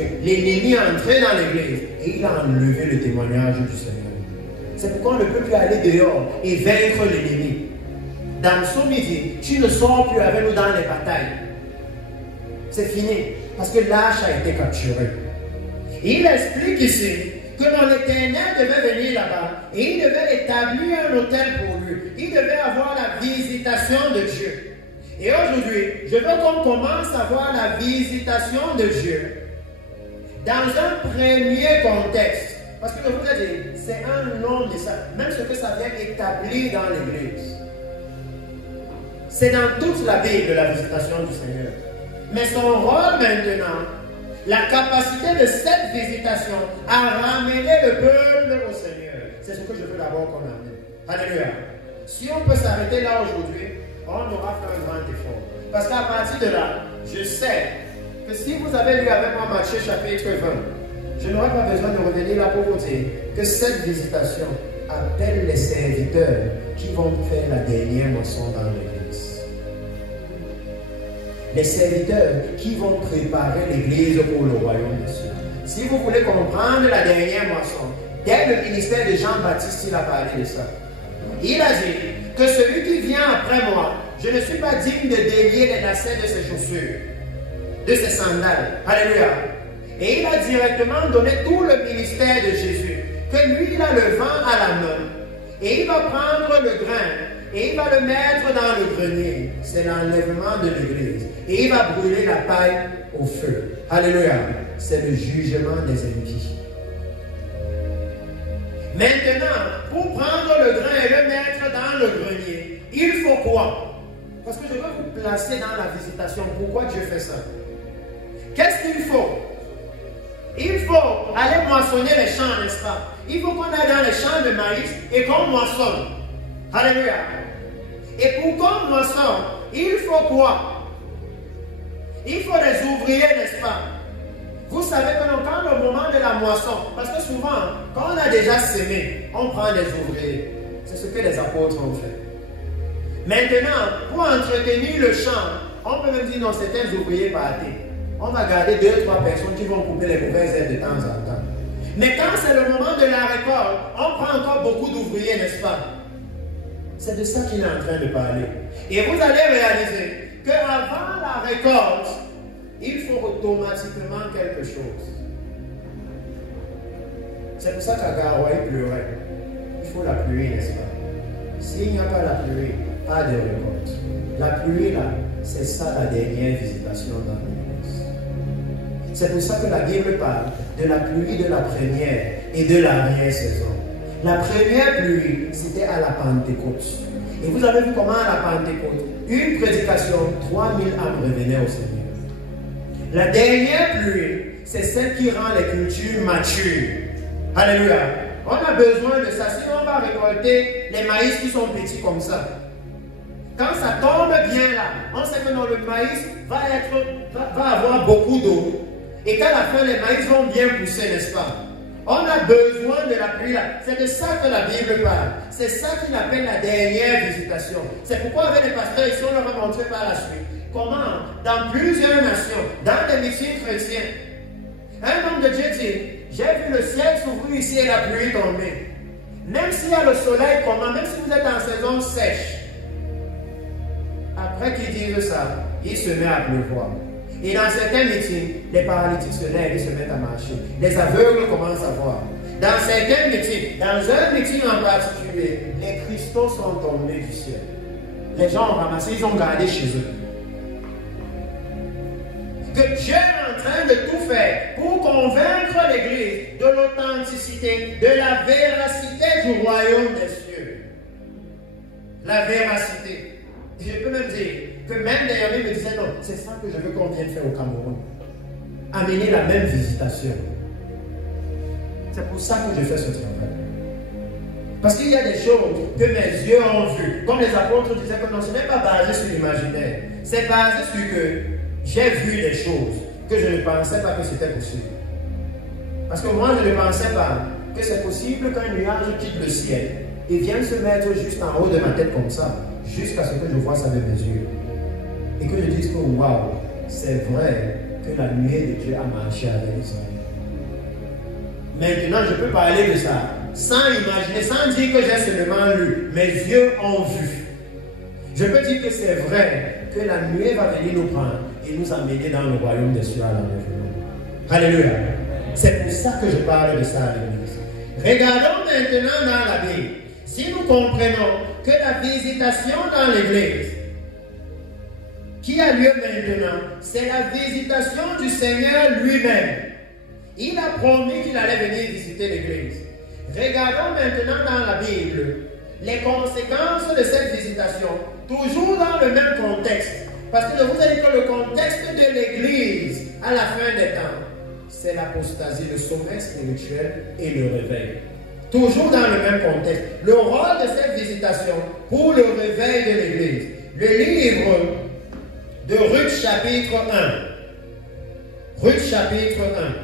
que l'ennemi est entré dans l'église et il a enlevé le témoignage du Seigneur. C'est pourquoi on ne peut plus aller dehors et vaincre l'ennemi. Dans le psaume, il dit, tu ne sors plus avec nous dans les batailles. C'est fini, parce que l'âge a été capturé. Il explique ici que l'Éternel devait venir là-bas et il devait établir un autel pour lui. Il devait avoir la visitation de Dieu. Et aujourd'hui, je veux qu'on commence à voir la visitation de Dieu dans un premier contexte. Parce que je vous ai dit, c'est un nom de ça, même ce que ça vient établir dans l'Église. C'est dans toute la Bible la visitation du Seigneur. Mais son rôle maintenant, la capacité de cette visitation à ramener le peuple au Seigneur. C'est ce que je veux d'abord qu'on amène. Alléluia. Si on peut s'arrêter là aujourd'hui, on aura fait un grand effort. Parce qu'à partir de là, je sais que si vous avez lu avec moi Matthieu chapitre 20, je n'aurai pas besoin de revenir là pour vous dire que cette visitation appelle les serviteurs qui vont faire la dernière moisson dans l'église. Les serviteurs qui vont préparer l'église pour le royaume des cieux. Si vous voulez comprendre la dernière moisson, dès le ministère de Jean-Baptiste, il a parlé de ça. Il a dit que celui qui vient après moi, je ne suis pas digne de délier les lacets de ses chaussures, de ses sandales. Alléluia. Et il a directement donné tout le ministère de Jésus. Que lui, il a le vent à la main. Et il va prendre le grain. Et il va le mettre dans le grenier. C'est l'enlèvement de l'église. Et il va brûler la paille au feu. Alléluia. C'est le jugement des impies. Maintenant, pour prendre le grain et le mettre dans le grenier, il faut quoi? Parce que je veux vous placer dans la visitation. Pourquoi Dieu fait ça? Qu'est-ce qu'il faut? Il faut aller moissonner les champs, n'est-ce pas? Il faut qu'on aille dans les champs de maïs et qu'on moissonne. Alléluia. Et pour qu'on moissonne, il faut quoi? Il faut des ouvriers, n'est-ce pas? Vous savez que quand le moment de la moisson, parce que souvent, quand on a déjà semé, on prend des ouvriers. C'est ce que les apôtres ont fait. Maintenant, pour entretenir le champ, on peut même dire non, c'est un ouvrier parti. On va garder 2-3 personnes qui vont couper les mauvaises herbes de temps en temps. Mais quand c'est le moment de la récolte, on prend encore beaucoup d'ouvriers, n'est-ce pas? C'est de ça qu'il est en train de parler. Et vous allez réaliser qu'avant la récolte, il faut automatiquement quelque chose. C'est pour ça qu'Agar pleurait. Il faut la pluie, n'est-ce pas? S'il n'y a pas la pluie, pas de récolte. La pluie, là, c'est ça la dernière visitation dans l'église. C'est pour ça que la Bible parle de la pluie de la première et de l'arrière-saison. La première pluie, c'était à la Pentecôte. Et vous avez vu comment à la Pentecôte, une prédication, 3000 âmes revenaient au Seigneur. La dernière pluie, c'est celle qui rend les cultures matures. Alléluia. On a besoin de ça. Sinon, on va récolter les maïs qui sont petits comme ça. Quand ça tombe bien là, on sait que le maïs va avoir beaucoup d'eau. Et qu'à la fin, les maïs vont bien pousser, n'est-ce pas? On a besoin de la pluie là. C'est de ça que la Bible parle. C'est ça qu'il appelle la dernière visitation. C'est pourquoi avec les pasteurs ici, on leur a montré par la suite comment, dans plusieurs nations, dans des meetings chrétiens, un homme de Dieu dit, j'ai vu le ciel s'ouvrir ici et la pluie tomber. Même s'il y a le soleil comment, même si vous êtes en saison sèche, après qu'il dise ça, il se met à pleuvoir. Et dans certains meetings, les paralytiques se lèvent et se mettent à marcher. Les aveugles commencent à voir. Dans certains meetings, dans un meeting en particulier, les cristaux sont tombés du ciel. Les gens ont ramassé, ils ont gardé chez eux. Que Dieu est en train de tout faire pour convaincre l'Église de l'authenticité, de la véracité du royaume des cieux. La véracité. Je peux même dire que même Naomi me disait non, c'est ça que je veux qu'on vienne faire au Cameroun. Amener la même visitation. C'est pour ça que je fais ce travail. Parce qu'il y a des choses que mes yeux ont vues. Comme les apôtres disaient que non, ce n'est pas basé sur l'imaginaire. C'est basé sur que j'ai vu des choses que je ne pensais pas que c'était possible. Parce que moi, je ne pensais pas que c'est possible qu'un nuage quitte le ciel et vienne se mettre juste en haut de ma tête comme ça, jusqu'à ce que je vois ça avec mes yeux. Et que je dise que waouh, c'est vrai que la nuée de Dieu a marché avec Israël. Maintenant, je peux parler de ça sans imaginer, sans dire que j'ai seulement lu. Mes yeux ont vu. Je peux dire que c'est vrai que la nuée va venir nous prendre et nous emmener dans le royaume des cieux à l'enlèvement. Alléluia. C'est pour ça que je parle de ça à l'église. Regardons maintenant dans la Bible. Si nous comprenons que la visitation dans l'église qui a lieu maintenant, c'est la visitation du Seigneur lui-même. Il a promis qu'il allait venir visiter l'église. Regardons maintenant dans la Bible les conséquences de cette visitation, toujours dans le même contexte. Parce que vous avez dit que le contexte de l'église à la fin des temps, c'est l'apostasie, le sommeil spirituel et le réveil. Toujours dans le même contexte. Le rôle de cette visitation pour le réveil de l'église. Le livre de Ruth chapitre 1. Ruth chapitre 1.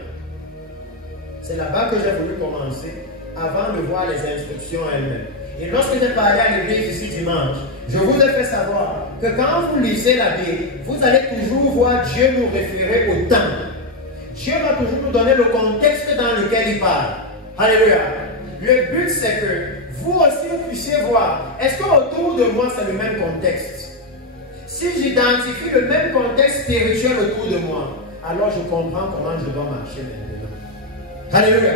C'est là-bas que j'ai voulu commencer avant de voir les instructions elles-mêmes. Et lorsque j'ai parlé à l'église ici dimanche, je vous ai fait savoir que quand vous lisez la Bible, vous allez toujours voir Dieu nous référer au temps. Dieu va toujours nous donner le contexte dans lequel il parle. Alléluia. Le but c'est que vous aussi vous puissiez voir, est-ce qu'autour de moi c'est le même contexte? Si j'identifie le même contexte spirituel autour de moi, alors je comprends comment je dois marcher maintenant. Alléluia.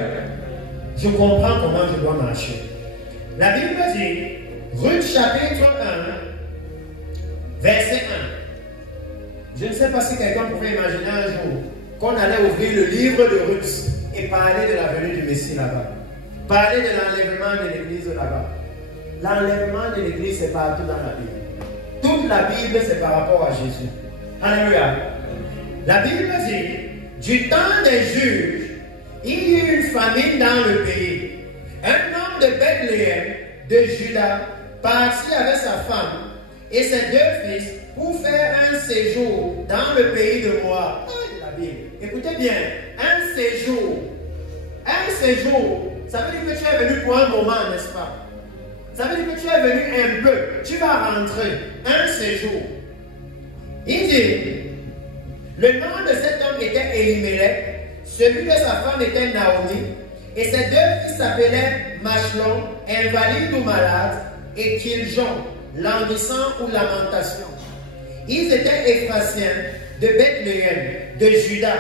Je comprends comment je dois marcher. La Bible dit, Ruth chapitre 1, verset 1. Je ne sais pas si quelqu'un pouvait imaginer un jour qu'on allait ouvrir le livre de Ruth et parler de la venue du Messie là-bas. Parler de l'enlèvement de l'église là-bas. L'enlèvement de l'église, c'est partout dans la Bible. Toute la Bible, c'est par rapport à Jésus. Alléluia. La Bible dit, du temps des juges, il y eut une famine dans le pays. Un homme de Bethléem, de Juda, partit avec sa femme et ses deux fils pour faire un séjour dans le pays de Moab. La Bible. Écoutez bien, un séjour. Un séjour, ça veut dire que tu es venu pour un moment, n'est-ce pas? Ça veut dire que tu es venu un peu. Tu vas rentrer. Un séjour. Il dit, le nom de cet homme était Elimelech, celui de sa femme était Naomi, et ses deux fils s'appelaient Machlon, invalide ou malade, et Kiljon, languissant ou lamentation. Ils étaient Éphrasiens de Bethléem, de Juda.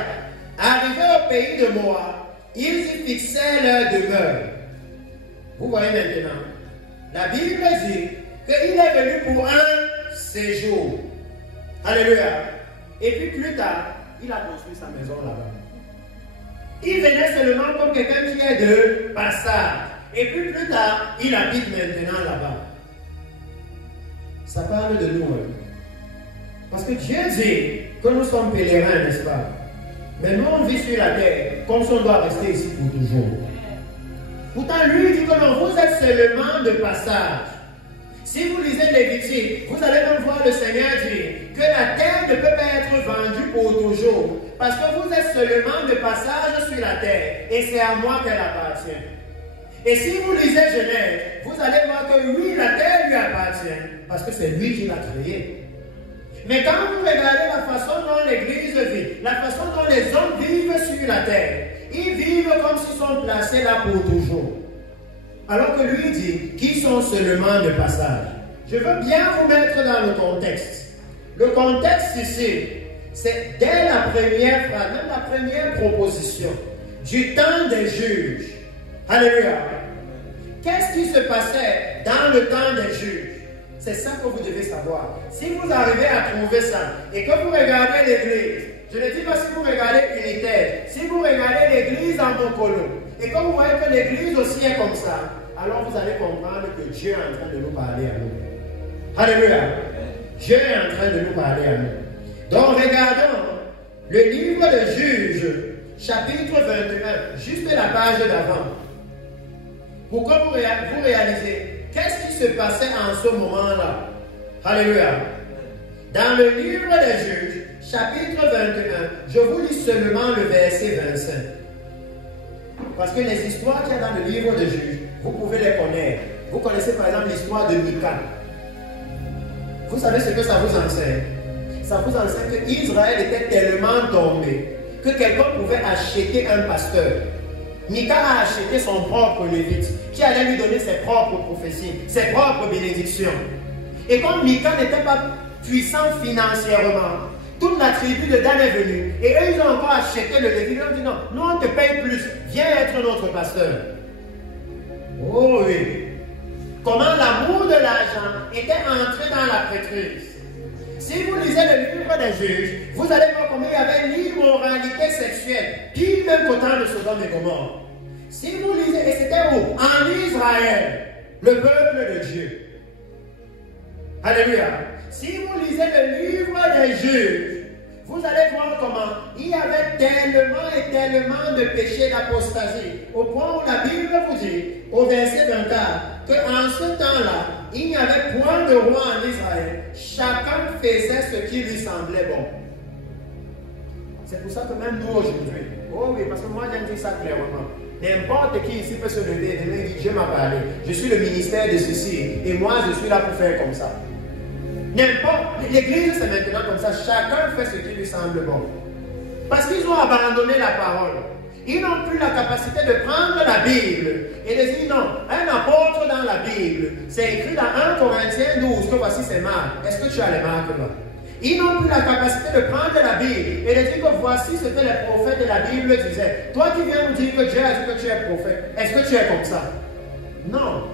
Arrivés au pays de Moab, ils y fixaient leur demeure. Vous voyez maintenant, la Bible dit qu'il est venu pour un séjour. Alléluia. Et puis plus tard, il a construit sa maison là-bas. Il venait seulement comme quelqu'un qui est de passage. Et puis plus tard, il habite maintenant là-bas. Ça parle de nous. Parce que Dieu dit que nous sommes pèlerins, n'est-ce pas? Mais nous, on vit sur la terre comme si on doit rester ici pour toujours. Pourtant, lui dit que non, vous êtes seulement de passage. Si vous lisez Lévitique, vous allez même voir le Seigneur dire que la terre ne peut pas être vendue pour toujours. Parce que vous êtes seulement de passage sur la terre. Et c'est à moi qu'elle appartient. Et si vous lisez Genèse, vous allez voir que oui, la terre lui appartient. Parce que c'est lui qui l'a créée. Mais quand vous regardez la façon dont l'Église vit, la façon dont les hommes vivent sur la terre, ils vivent comme s'ils sont placés là pour toujours. Alors que lui dit qu'ils sont seulement de passage. Je veux bien vous mettre dans le contexte. Le contexte ici, c'est dès la première phrase, même la première proposition, du temps des juges. Alléluia. Qu'est-ce qui se passait dans le temps des juges? C'est ça que vous devez savoir. Si vous arrivez à trouver ça et que vous regardez l'église, je ne dis pas si vous regardez Unitaire, si vous regardez l'église en Mokolo et que vous voyez que l'église aussi est comme ça, alors vous allez comprendre que Dieu est en train de nous parler à nous. Alléluia. Dieu est en train de nous parler à nous. Donc regardons le livre de Juges, chapitre 21, juste la page d'avant. Pour que vous réalisez qu'est-ce qui se passait en ce moment-là. Alléluia. Dans le livre des Juges, chapitre 21, je vous lis seulement le verset 25. Parce que les histoires qu'il y a dans le livre des Juges, vous pouvez les connaître. Vous connaissez par exemple l'histoire de Mika. Vous savez ce que ça vous enseigne? ça vous enseigne qu'Israël était tellement tombé que quelqu'un pouvait acheter un pasteur. Mika a acheté son propre lévite, qui allait lui donner ses propres prophéties, ses propres bénédictions. Et comme Mika n'était pas puissant financièrement, toute la tribu de Dan est venue. Et eux, ils ont encore acheté le lévite. Ils ont dit non, nous on te paye plus, viens être notre pasteur. Oh oui. Comment l'amour de l'argent était entré dans la prêtrise. Si vous lisez le livre des Juges, vous allez voir comment il y avait l'immoralité sexuelle, pire même qu'au temps de Sodome et Gomorrhe. Si vous lisez, et c'était où? En Israël, le peuple de Dieu. Alléluia. Si vous lisez le livre des Juges, vous allez voir comment il y avait tellement et tellement de péchés d'apostasie, au point où la Bible vous dit, au verset 24, qu'en ce temps-là, il n'y avait point de roi en Israël. Chacun faisait ce qui lui semblait bon. C'est pour ça que même nous aujourd'hui, oh oui, parce que moi j'aime dire ça clairement. N'importe qui ici peut se lever et dire, Dieu m'a parlé, je suis le ministère de ceci, et moi je suis là pour faire comme ça. N'importe, l'église c'est maintenant comme ça, chacun fait ce qui lui semble bon. Parce qu'ils ont abandonné la parole. Ils n'ont plus la capacité de prendre la Bible et de dire non, un apôtre dans la Bible, c'est écrit dans 1 Corinthiens 12 que voici ses marques. Est-ce que tu as les marques là? Ils n'ont plus la capacité de prendre la Bible et de dire que voici ce que les prophètes de la Bible disaient. Toi qui viens nous dire que Dieu a dit que tu es prophète, est-ce que tu es comme ça? Non.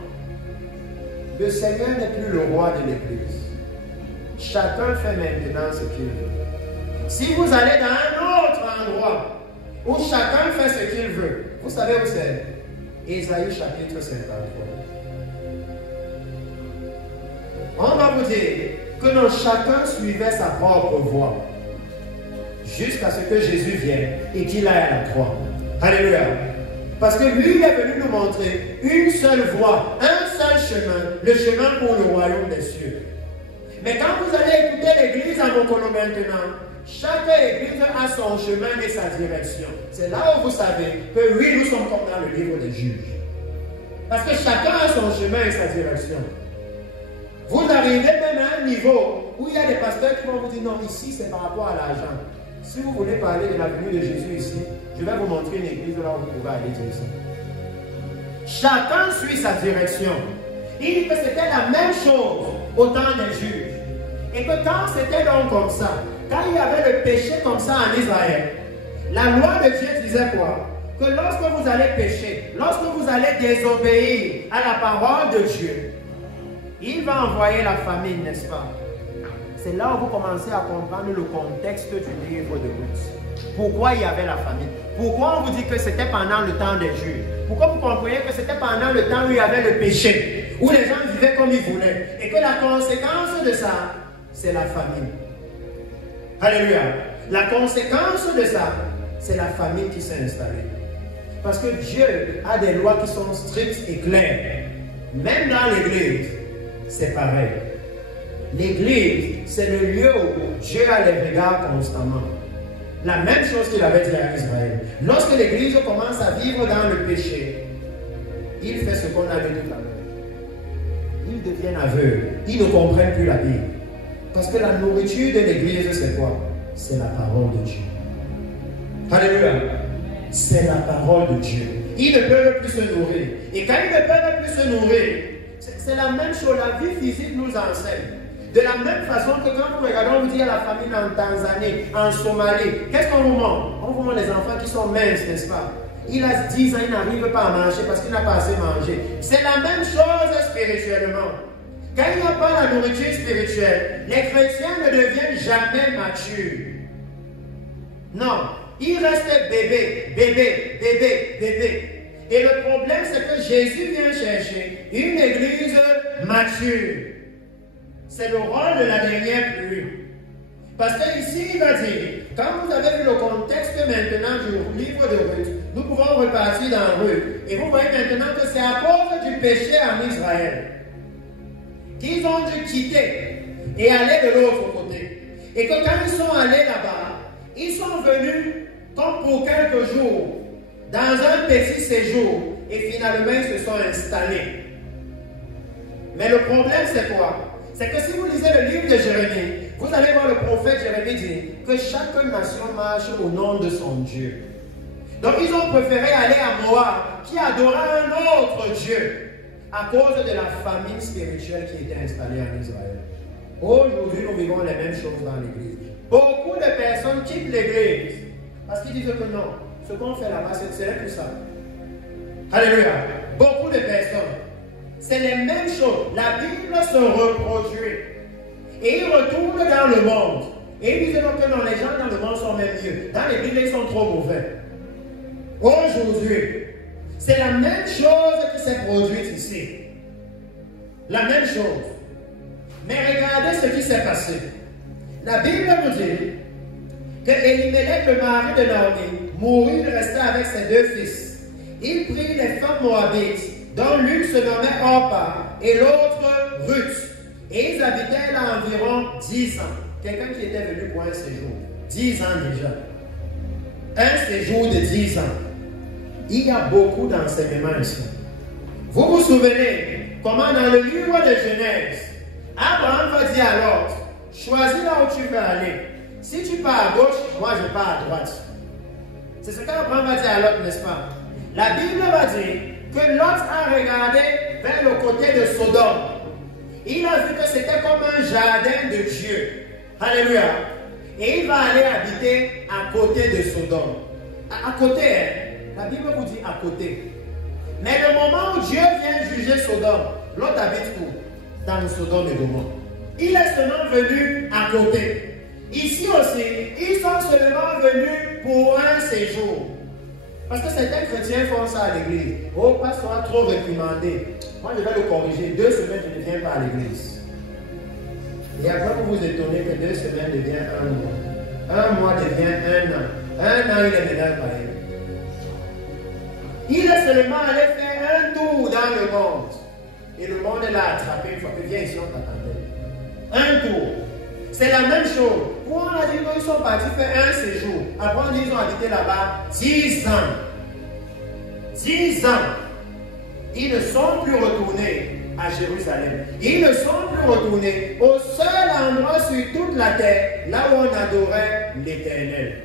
Le Seigneur n'est plus le roi de l'église. Chacun fait maintenant ce qu'il veut. Si vous allez dans un autre endroit où chacun fait ce qu'il veut, vous savez où c'est? Ésaïe chapitre 53. On va vous dire que non, chacun suivait sa propre voie jusqu'à ce que Jésus vienne et qu'il aille à la croix. Alléluia. Parce que lui, il est venu nous montrer une seule voie, un seul chemin, le chemin pour le royaume des cieux. Mais quand vous allez écouter l'église à Mokolo maintenant, chaque église a son chemin et sa direction. C'est là où vous savez que oui, nous sommes comme dans le livre des Juges. Parce que chacun a son chemin et sa direction. Vous arrivez même à un niveau où il y a des pasteurs qui vont vous dire non, ici c'est par rapport à l'argent. Si vous voulez parler de la venue de Jésus ici, je vais vous montrer une église là où vous pouvez aller dire ça. Chacun suit sa direction. Il dit que c'était la même chose au temps des Juges. Et que quand c'était donc comme ça, quand il y avait le péché comme ça en Israël, la loi de Dieu disait quoi? Que lorsque vous allez pécher, lorsque vous allez désobéir à la parole de Dieu, il va envoyer la famine, n'est-ce pas? C'est là où vous commencez à comprendre le contexte du livre de Ruth. Pourquoi il y avait la famine? Pourquoi on vous dit que c'était pendant le temps des Juges? Pourquoi vous comprenez que c'était pendant le temps où il y avait le péché, où les gens vivaient comme ils voulaient, et que la conséquence de ça, c'est la famine. Alléluia. La conséquence de ça, c'est la famine qui s'est installée. Parce que Dieu a des lois qui sont strictes et claires. Même dans l'église, c'est pareil. L'église, c'est le lieu où Dieu a les regards constamment. La même chose qu'il avait dit à Israël. Lorsque l'église commence à vivre dans le péché, il fait ce qu'on a vu tout à l'heure. Ils deviennent aveugles. Ils ne comprennent plus la Bible. Parce que la nourriture de l'église, c'est quoi? C'est la parole de Dieu. Alléluia. C'est la parole de Dieu. Ils ne peuvent plus se nourrir. Et quand ils ne peuvent plus se nourrir, c'est la même chose. La vie physique nous enseigne. De la même façon que quand nous regardons, on vous dit à la famille en Tanzanie, en Somalie, qu'est-ce qu'on vous montre? On vous montre les enfants qui sont minces, n'est-ce pas? Il a 10 ans, il n'arrive pas à manger parce qu'il n'a pas assez mangé. C'est la même chose spirituellement. Quand il n'y a pas la nourriture spirituelle, les chrétiens ne deviennent jamais matures. Non, ils restent bébés, bébés, bébés, bébés. Et le problème, c'est que Jésus vient chercher une église mature. C'est le rôle de la dernière pluie. Parce qu'ici, il va dire, quand vous avez vu le contexte maintenant du livre de Ruth, nous pouvons repartir dans Ruth. Et vous voyez maintenant que c'est à cause du péché en Israël qu'ils ont dû quitter et aller de l'autre côté. Et que quand ils sont allés là-bas, ils sont venus comme pour quelques jours, dans un petit séjour, et finalement ils se sont installés. Mais le problème c'est quoi? C'est que si vous lisez le livre de Jérémie, vous allez voir le prophète Jérémie dire que chaque nation marche au nom de son Dieu. Donc ils ont préféré aller à Moab, qui adorait un autre Dieu, à cause de la famine spirituelle qui était installée en Israël. Aujourd'hui, nous vivons les mêmes choses dans l'église. Beaucoup de personnes quittent l'église parce qu'ils disent que non, ce qu'on fait là-bas, c'est tout ça. Alléluia. Beaucoup de personnes. C'est les mêmes choses. La Bible se reproduit. Et ils retournent dans le monde. Et ils disent que non, les gens dans le monde sont même mieux. Dans l'église, ils sont trop mauvais. Aujourd'hui, c'est la même chose qui s'est produite ici. La même chose. Mais regardez ce qui s'est passé. La Bible nous dit que Elimelech, le mari de Naomi, mourut, il restait avec ses deux fils. Il prit les femmes moabites, dont l'une se nommait Orpa et l'autre Ruth. Et ils habitaient là environ 10 ans. Quelqu'un qui était venu pour un séjour. 10 ans déjà. Un séjour de 10 ans. Il y a beaucoup d'enseignements ici. Vous vous souvenez comment dans le livre de Genèse, Abraham va dire à Lot, choisis là où tu veux aller. Si tu pars à gauche, moi je pars à droite. C'est ce qu'Abraham va dire à Lot, n'est-ce pas? La Bible va dire que Lot a regardé vers le côté de Sodome. Il a vu que c'était comme un jardin de Dieu. Alléluia. Et il va aller habiter à côté de Sodome. À côté, la Bible vous dit à côté. Mais le moment où Dieu vient juger Sodome, Lot habite où? Dans Sodome et Gomorrhe. Il est seulement venu à côté. Ici aussi, ils sont seulement venus pour un séjour. Parce que certains chrétiens font ça à l'église. Oh, pas soit trop réprimandé. Moi, je vais le corriger. 2 semaines, je ne viens pas à l'église. Et après, vous vous étonnez que 2 semaines devient 1 mois. 1 mois devient 1 an. 1 an, il est déjà pareil. Il est seulement allé faire un tour dans le monde. Et le monde l'a attrapé une fois que viens ici, on t'attendait. Un tour. C'est la même chose. Quand on a dit qu'ils sont partis faire un séjour, après ils ont habité là-bas 10 ans. 10 ans. Ils ne sont plus retournés à Jérusalem. Ils ne sont plus retournés au seul endroit sur toute la terre, là où on adorait l'Éternel.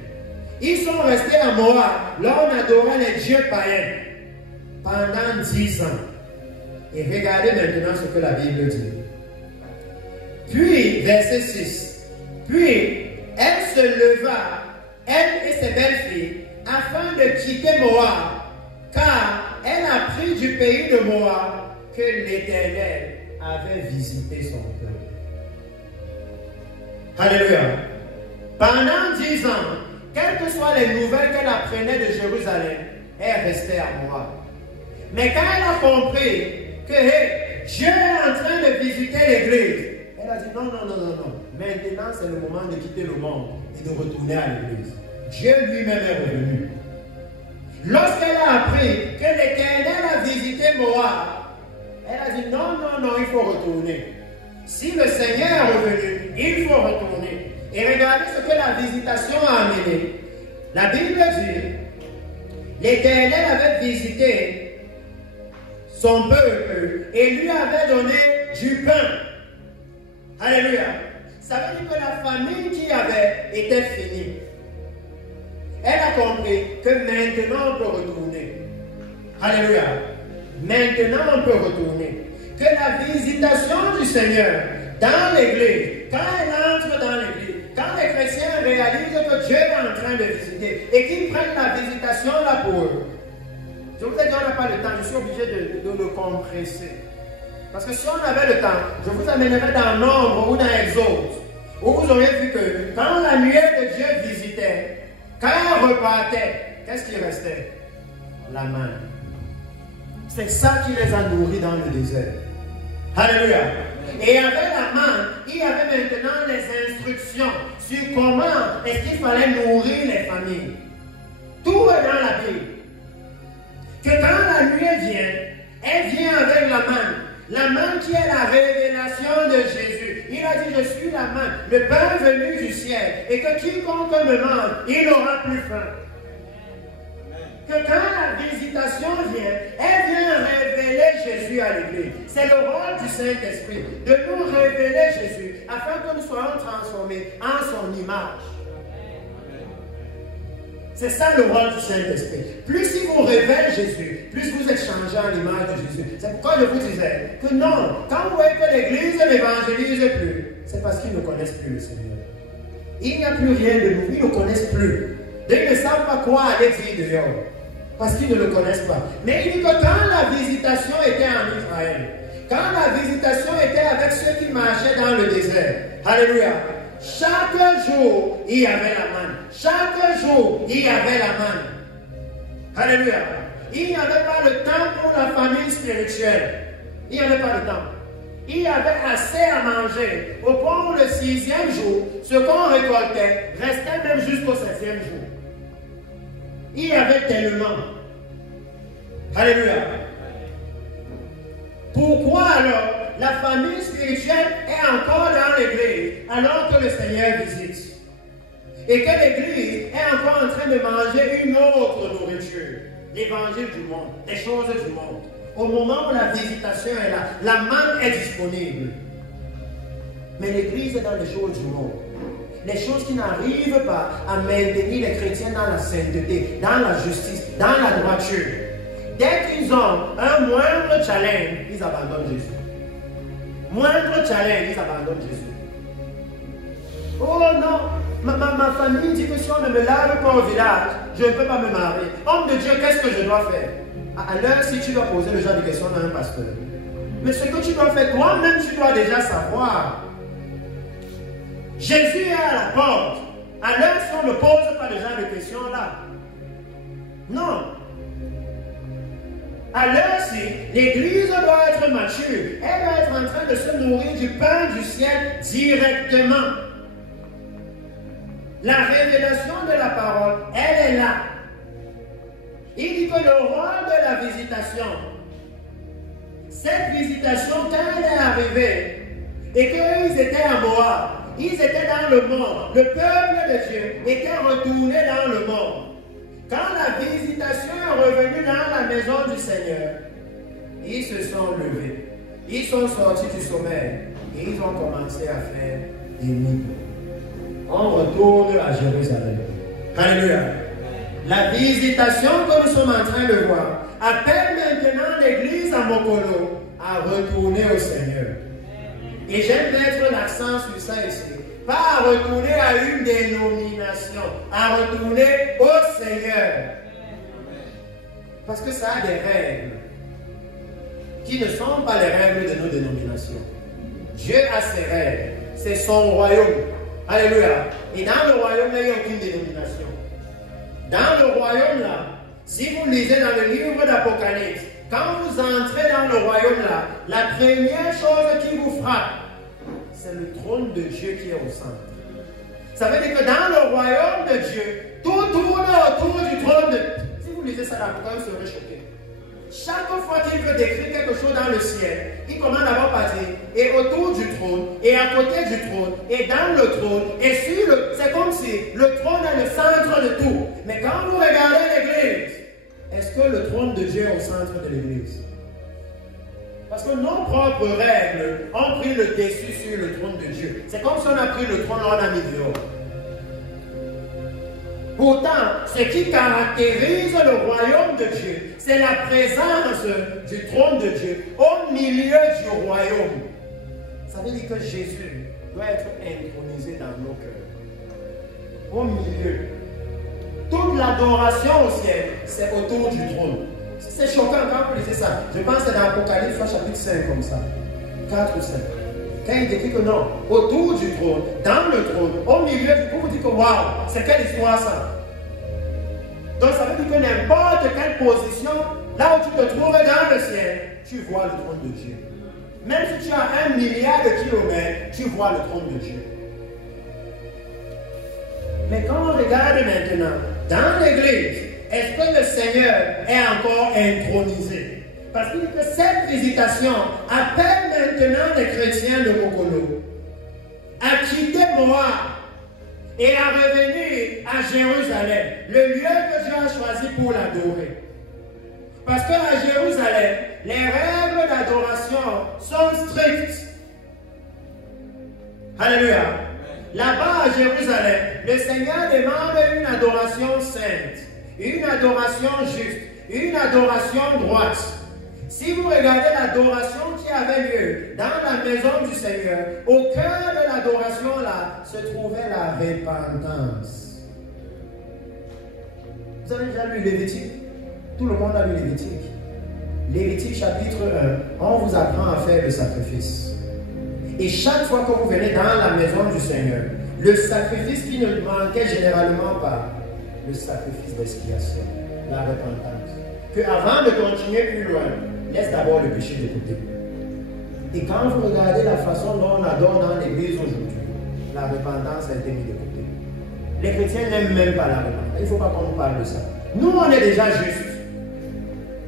Ils sont restés à Moab, là où on adorait les dieux païens, pendant 10 ans. Et regardez maintenant ce que la Bible dit. Puis, verset 6, puis elle se leva, elle et ses belles-filles, afin de quitter Moab, car elle a pris du pays de Moab que l'Éternel avait visité son peuple. Alléluia. Pendant 10 ans, quelles que soient les nouvelles qu'elle apprenait de Jérusalem, elle restait à Moab. Mais quand elle a compris que hey, Dieu est en train de visiter l'église, elle a dit non, non, non, non, non. Maintenant, c'est le moment de quitter le monde et de retourner à l'église. Dieu lui-même est revenu. Lorsqu'elle a appris que l'Éternel a visité Moab, elle a dit non, non, non, il faut retourner. Si le Seigneur est revenu, il faut retourner. Et regardez ce que la visitation a amené. La Bible dit, l'Éternel avait visité son peuple et lui avait donné du pain. Alléluia. Ça veut dire que la famine qu'il y avait était finie. Elle a compris que maintenant on peut retourner. Alléluia. Maintenant on peut retourner. Que la visitation du Seigneur dans l'église, quand elle entre dans l'église, quand les chrétiens réalisent que Dieu est en train de visiter et qu'ils prennent la visitation là pour eux. Je vous ai dit, on n'a pas le temps, je suis obligé de le compresser. Parce que si on avait le temps, je vous amènerais dans Nombre ou dans Exode, où vous auriez vu que quand la nuée de Dieu visitait, quand elle repartait, qu'est-ce qui restait? La manne. C'est ça qui les a nourris dans le désert. Alléluia. Et avec la manne, il y avait maintenant les instructions sur comment est-ce qu'il fallait nourrir les familles. Tout est dans la Bible. Que quand la nuée vient, elle vient avec la manne. La manne qui est la révélation de Jésus. Il a dit, je suis la manne, le pain venu du ciel. Et que quiconque me mange, il n'aura plus faim. Que quand la visitation vient, elle vient révéler Jésus à l'Église. C'est le rôle du Saint-Esprit de nous révéler Jésus afin que nous soyons transformés en son image. C'est ça le rôle du Saint-Esprit. Plus il vous révèle Jésus, plus vous êtes changé en l'image de Jésus. C'est pourquoi je vous disais que non, quand vous voyez que l'Église n'évangélise plus, c'est parce qu'ils ne connaissent plus le Seigneur. Il n'y a plus rien de nouveau, ils ne connaissent plus. Ils ne savent pas quoi aller dire dehors, parce qu'ils ne le connaissent pas. Mais il dit que quand la visitation était en Israël, quand la visitation était avec ceux qui marchaient dans le désert, alléluia, chaque jour, il y avait la manne. Chaque jour, il y avait la manne. Alléluia. Il n'y avait pas le temps pour la famille spirituelle. Il n'y avait pas le temps. Il y avait assez à manger. Au point où le 6e jour, ce qu'on récoltait restait même jusqu'au 7e jour. Il y avait tellement. Alléluia. Pourquoi alors la famille spirituelle est encore dans l'église alors que le Seigneur visite? Et que l'église est encore en train de manger une autre nourriture, l'évangile du monde, les choses du monde. Au moment où la visitation est là, la manne est disponible. Mais l'église est dans les choses du monde. Les choses qui n'arrivent pas à maintenir les chrétiens dans la sainteté, dans la justice, dans la droiture. Dès qu'ils ont un moindre challenge, ils abandonnent Jésus. Moindre challenge, ils abandonnent Jésus. Oh non, ma famille dit que si on ne me lave pas au village, je ne peux pas me marier. Homme de Dieu, qu'est-ce que je dois faire? À l'heure, si tu dois poser le genre de questions à un pasteur. Mais ce que tu dois faire, toi-même, tu dois déjà savoir. Jésus est à la porte. À l'heure, si on ne pose pas le genre de questions là. Non. À l'heure-ci, l'église doit être mature. Elle doit être en train de se nourrir du pain du ciel directement. La révélation de la parole, elle est là. Il dit que le rôle de la visitation, cette visitation, quand elle est arrivée, et qu'ils étaient à Moab, ils étaient dans le monde, le peuple de Dieu était retourné dans le monde. Quand la visitation est revenue dans la maison du Seigneur, ils se sont levés, ils sont sortis du sommeil et ils ont commencé à faire des nuits. On retourne à Jérusalem. Alléluia. La visitation que nous sommes en train de voir appelle maintenant l'église à Mokolo à retourner au Seigneur. Et j'aime mettre l'accent sur ça ici. Pas à retourner à une dénomination, à retourner au Seigneur. Parce que ça a des règles qui ne sont pas les règles de nos dénominations. Dieu a ses règles. C'est son royaume. Alléluia. Et dans le royaume, il n'y a aucune dénomination. Dans le royaume là, si vous lisez dans le livre d'Apocalypse, quand vous entrez dans le royaume là, la première chose qui vous frappe, c'est le trône de Dieu qui est au centre. Ça veut dire que dans le royaume de Dieu, tout tourne autour du trône de Dieu. Si vous lisez ça dans l'Apocalypse, vous serez choqué. Chaque fois qu'il veut décrire quelque chose dans le ciel, il commence d'abord par dire, et autour du trône, et à côté du trône, et dans le trône, et sur le... C'est comme si le trône est le centre de tout. Mais quand vous regardez l'église, est-ce que le trône de Dieu est au centre de l'église? Parce que nos propres règles ont pris le dessus sur le trône de Dieu. C'est comme si on a pris le trône, on a mis dehors. Pourtant, ce qui caractérise le royaume de Dieu, c'est la présence du trône de Dieu au milieu du royaume. Ça veut dire que Jésus doit être intronisé dans nos cœurs. Au milieu. Toute l'adoration au ciel, c'est autour du trône. C'est choquant quand vous lisez ça. Je pense que c'est dans l'Apocalypse, chapitre 5, comme ça. 4 ou 5. Quand il décrit que non, autour du trône, dans le trône, au milieu du trône, vous dites que waouh, c'est quelle histoire ça? Donc ça veut dire que n'importe quelle position, là où tu te trouves dans le ciel, tu vois le trône de Dieu. Même si tu as 1 milliard de kilomètres, tu vois le trône de Dieu. Mais quand on regarde maintenant, dans l'église, est-ce que le Seigneur est encore intronisé? Parce que cette visitation appelle maintenant les chrétiens de Mokolo à quitter Moab et à revenir à Jérusalem, le lieu que Dieu a choisi pour l'adorer. Parce qu'à Jérusalem, les règles d'adoration sont strictes. Alléluia. Là-bas à Jérusalem, le Seigneur demande une adoration sainte, une adoration juste, une adoration droite. Si vous regardez l'adoration qui avait lieu dans la maison du Seigneur, au cœur de l'adoration là se trouvait la repentance. Vous avez déjà lu Lévitique? Tout le monde a lu Lévitique. Lévitique chapitre 1, on vous apprend à faire le sacrifice. Et chaque fois que vous venez dans la maison du Seigneur, le sacrifice qui ne manquait généralement pas, le sacrifice d'expiation, la repentance. Que avant de continuer plus loin, laisse d'abord le péché de côté. Et quand vous regardez la façon dont on adore dans l'église aujourd'hui, la repentance a été mise de côté. Les chrétiens n'aiment même pas la repentance. Il ne faut pas qu'on nous parle de ça. Nous, on est déjà justes.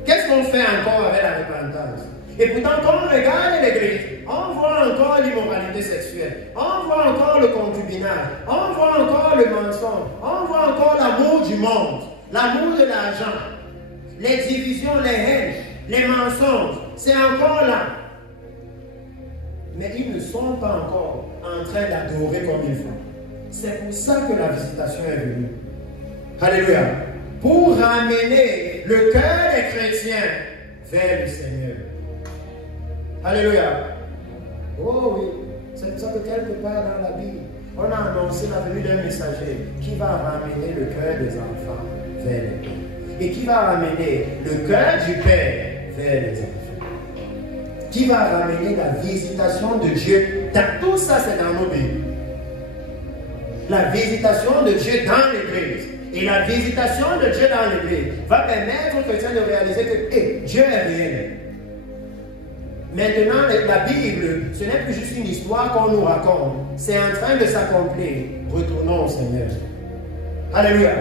Qu'est-ce qu'on fait encore avec la repentance? Et pourtant, quand on regarde l'église, on voit encore l'immoralité sexuelle, on voit encore le concubinage, on voit encore le mensonge, on voit encore l'amour du monde, l'amour de l'argent, les divisions, les haines, les mensonges, c'est encore là. Mais ils ne sont pas encore en train d'adorer comme il faut. C'est pour ça que la visitation est venue. Alléluia. Pour ramener le cœur des chrétiens vers le Seigneur. Alléluia. Oh oui, c'est ça que quelque part dans la Bible, on a annoncé la venue d'un messager qui va ramener le cœur des enfants vers les pères. Et qui va ramener le cœur du Père vers les enfants. Qui va ramener la visitation de Dieu. Tout ça, c'est dans nos Bibles. La visitation de Dieu dans l'Église. Et la visitation de Dieu dans l'Église va permettre aux chrétiens de réaliser que Dieu est réel. Maintenant, la Bible, ce n'est plus juste une histoire qu'on nous raconte. C'est en train de s'accomplir. Retournons au Seigneur. Alléluia.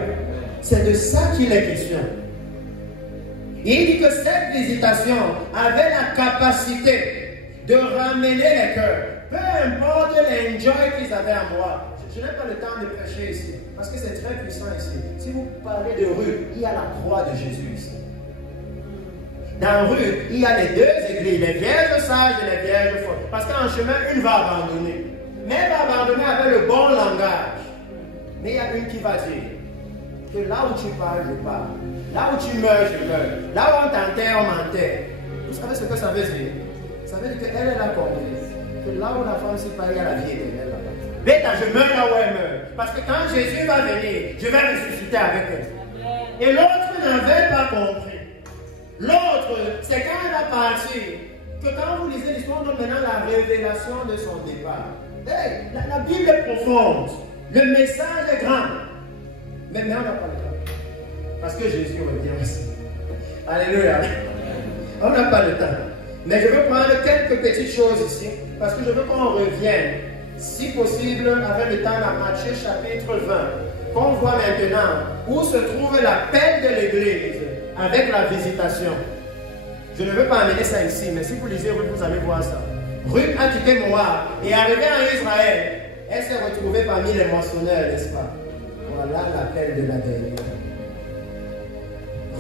C'est de ça qu'il est question. Il dit que cette visitation avait la capacité de ramener les cœurs. Peu importe l'enjoy qu'ils avaient à moi. Je n'ai pas le temps de prêcher ici, parce que c'est très puissant ici. Si vous parlez de Ruth, il y a la croix de Jésus ici. Dans Ruth, il y a les deux églises, les vierges sages et les vierges folles. Parce qu'en chemin, une va abandonner. Mais elle va abandonner avec le bon langage. Mais il y a une qui va dire que là où tu parles, je parle. Là où tu meurs, je meurs. Là où on t'enterre, on m'enterre. Vous savez ce que ça veut dire? Ça veut dire qu'elle a compris que là où la femme s'y parle, il y a la vie éternelle là-bas. Bêta, je meurs là où elle meurt. Parce que quand Jésus va venir, je vais ressusciter avec elle. Et l'autre n'avait pas compris. L'autre, c'est quand elle a parti, que quand vous lisez l'histoire, on donne maintenant la révélation de son départ. Hey, la Bible est profonde. Le message est grand. Mais on n'a pas le temps. Parce que Jésus revient aussi. Alléluia. On n'a pas le temps. Mais je veux prendre quelques petites choses ici. Parce que je veux qu'on revienne, si possible, avec le temps à Matthieu chapitre 20. Qu'on voit maintenant où se trouve l'appel de l'Église avec la visitation. Je ne veux pas amener ça ici, mais si vous lisez Ruth, vous allez voir ça. Ruth a quitté Moab et arrivée en Israël. Elle s'est retrouvée parmi les moissonneurs, n'est-ce pas? Voilà l'appel de la dernière.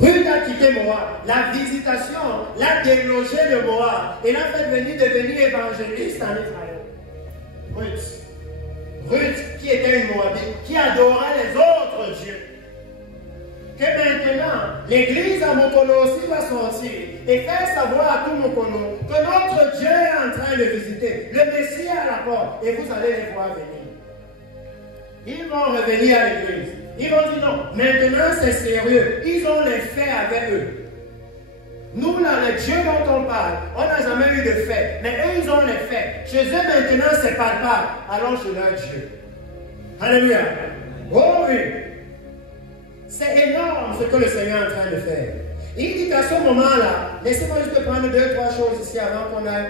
Ruth a quitté Moab. La visitation l'a délogée de Moab et l'a fait devenir évangéliste en Israël. Ruth, qui était une Moabite, qui adorait les autres dieux. Que maintenant, l'église à Mokolo aussi va sortir et faire savoir à tout Mokolo que notre Dieu est en train de visiter. Le Messie est à la porte et vous allez les voir venir. Ils vont revenir à l'église. Ils vont dire non, maintenant c'est sérieux. Ils ont les faits avec eux. Nous, là, les dieux dont on parle, on n'a jamais eu de faits. Mais eux, ils ont les faits. Chez eux, maintenant, c'est palpable. Allons chez leur Dieu. Alléluia. Oh oui. C'est énorme ce que le Seigneur est en train de faire. Il dit qu'à ce moment-là, laissez-moi juste prendre 2-3 choses ici avant qu'on aille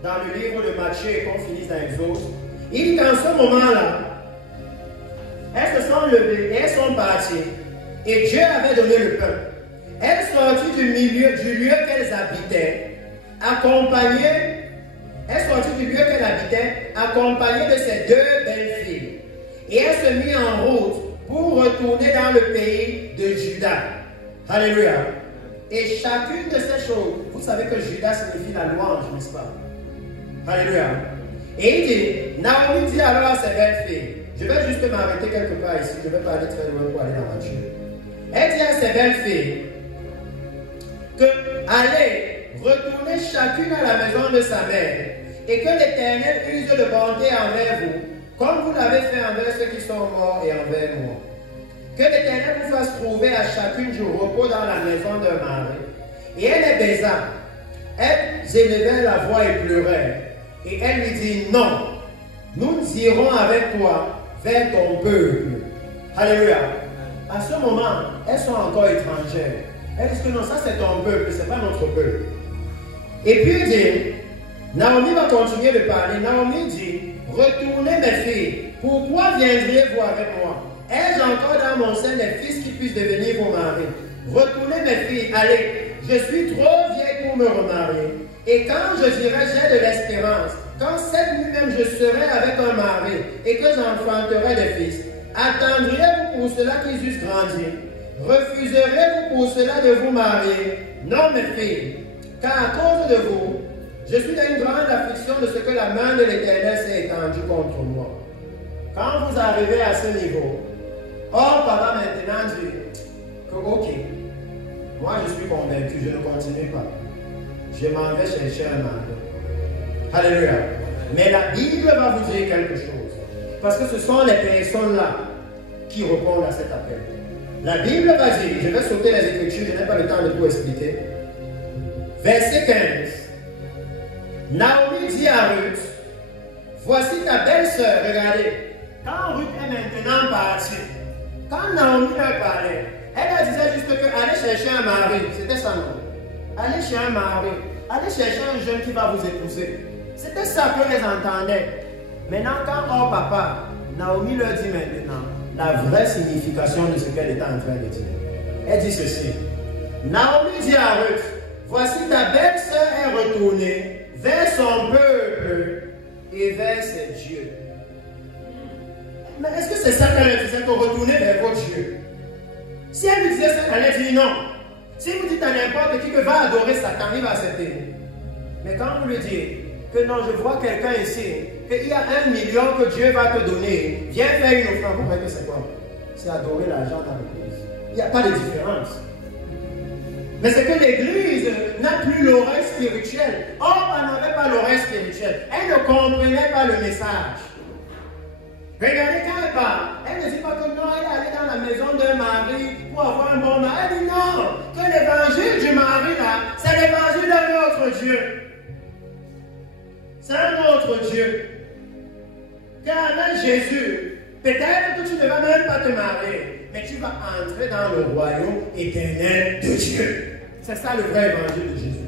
dans le livre de Matthieu et qu'on finisse dans Exode. Il dit qu'en ce moment-là, elles se sont levées et elles sont parties. Et Dieu avait donné le pain. Elles sortirent du lieu qu'elles habitaient, accompagnées de ses 2 belles filles. Et elles se mirent en route pour retourner dans le pays de Juda. Alléluia. Et chacune de ces choses, vous savez que Judas signifie la louange, n'est-ce pas? Alléluia. Et il dit, Naomi dit alors à ses belles filles, je vais juste m'arrêter quelque part ici, je ne vais pas aller très loin pour aller dans la voiture. Elle dit à ses belles filles que allez, retournez chacune à la maison de sa mère et que l'Éternel use de bonté envers vous, comme vous l'avez fait envers ceux qui sont morts et envers moi. Que l'Éternel vous fasse trouver à chacune du repos dans la maison de Marie. Et elle les baisa. Elles élevaient la voix et pleuraient. Et elle lui dit, non, nous irons avec toi vers ton peuple. Alléluia. À ce moment, elles sont encore étrangères. Elles disent que non, ça c'est ton peuple, ce n'est pas notre peuple. Et puis il dit, Naomi va continuer de parler. Naomi dit, retournez mes filles, pourquoi viendriez-vous avec moi? Ai-je encore dans mon sein des fils qui puissent devenir vos maris? Retournez mes filles, allez, je suis trop vieille pour me remarier. Et quand je dirai j'ai de l'espérance, quand cette nuit même je serai avec un mari et que j'enfanterai des fils, attendriez-vous pour cela qu'ils eussent grandi? Refuserez-vous pour cela de vous marier? Non mes filles, car à cause de vous, je suis dans une grande affliction de ce que la main de l'Éternel s'est étendue contre moi. Quand vous arrivez à ce niveau, papa maintenant dit que ok, moi je suis convaincu, je ne continue pas. Je m'en vais chercher un mari. Alléluia. Mais la Bible va vous dire quelque chose. Parce que ce sont les personnes-là qui répondent à cet appel. La Bible va dire, je vais sauter les Écritures, je n'ai pas le temps de tout expliquer. Verset 15. Naomi dit à Ruth, voici ta belle-sœur, regardez. Quand Ruth est maintenant partie, quand Naomi leur parlait, elle disait juste que allez chercher un mari, c'était ça non. Allez chercher un mari, allez chercher un jeune qui va vous épouser. C'était ça que les entendait. Maintenant, quand papa, Naomi leur dit maintenant la vraie signification de ce qu'elle était en train de dire. Elle dit ceci. Naomi dit à Ruth, voici ta belle-sœur est retournée vers son peuple et vers ses dieux. Mais est-ce que c'est ça qu'elle disait, que retourner vers vos dieux? Si elle lui disait ça, elle allait dire non. Si vous dites à n'importe qui que va adorer Satan, il va accepter. Mais quand vous lui dites que non, je vois quelqu'un ici, qu'il y a 1 million que Dieu va te donner, viens faire une offrande, vous voyez que c'est quoi? C'est adorer l'argent dans l'église. Il n'y a pas de différence. Mais c'est que l'église n'a plus l'oreille spirituelle. Elle n'avait pas l'oreille spirituelle. Elle ne comprenait pas le message. Regardez quand elle parle. Elle ne dit pas que non, elle est allée dans la maison d'un mari pour avoir un bon mari. Elle dit non, que l'évangile du mari là, c'est l'évangile d'un autre Dieu. C'est un autre Dieu. Car avec Jésus, peut-être que tu ne vas même pas te marier, mais tu vas entrer dans le royaume éternel de Dieu. C'est ça le vrai évangile de Jésus.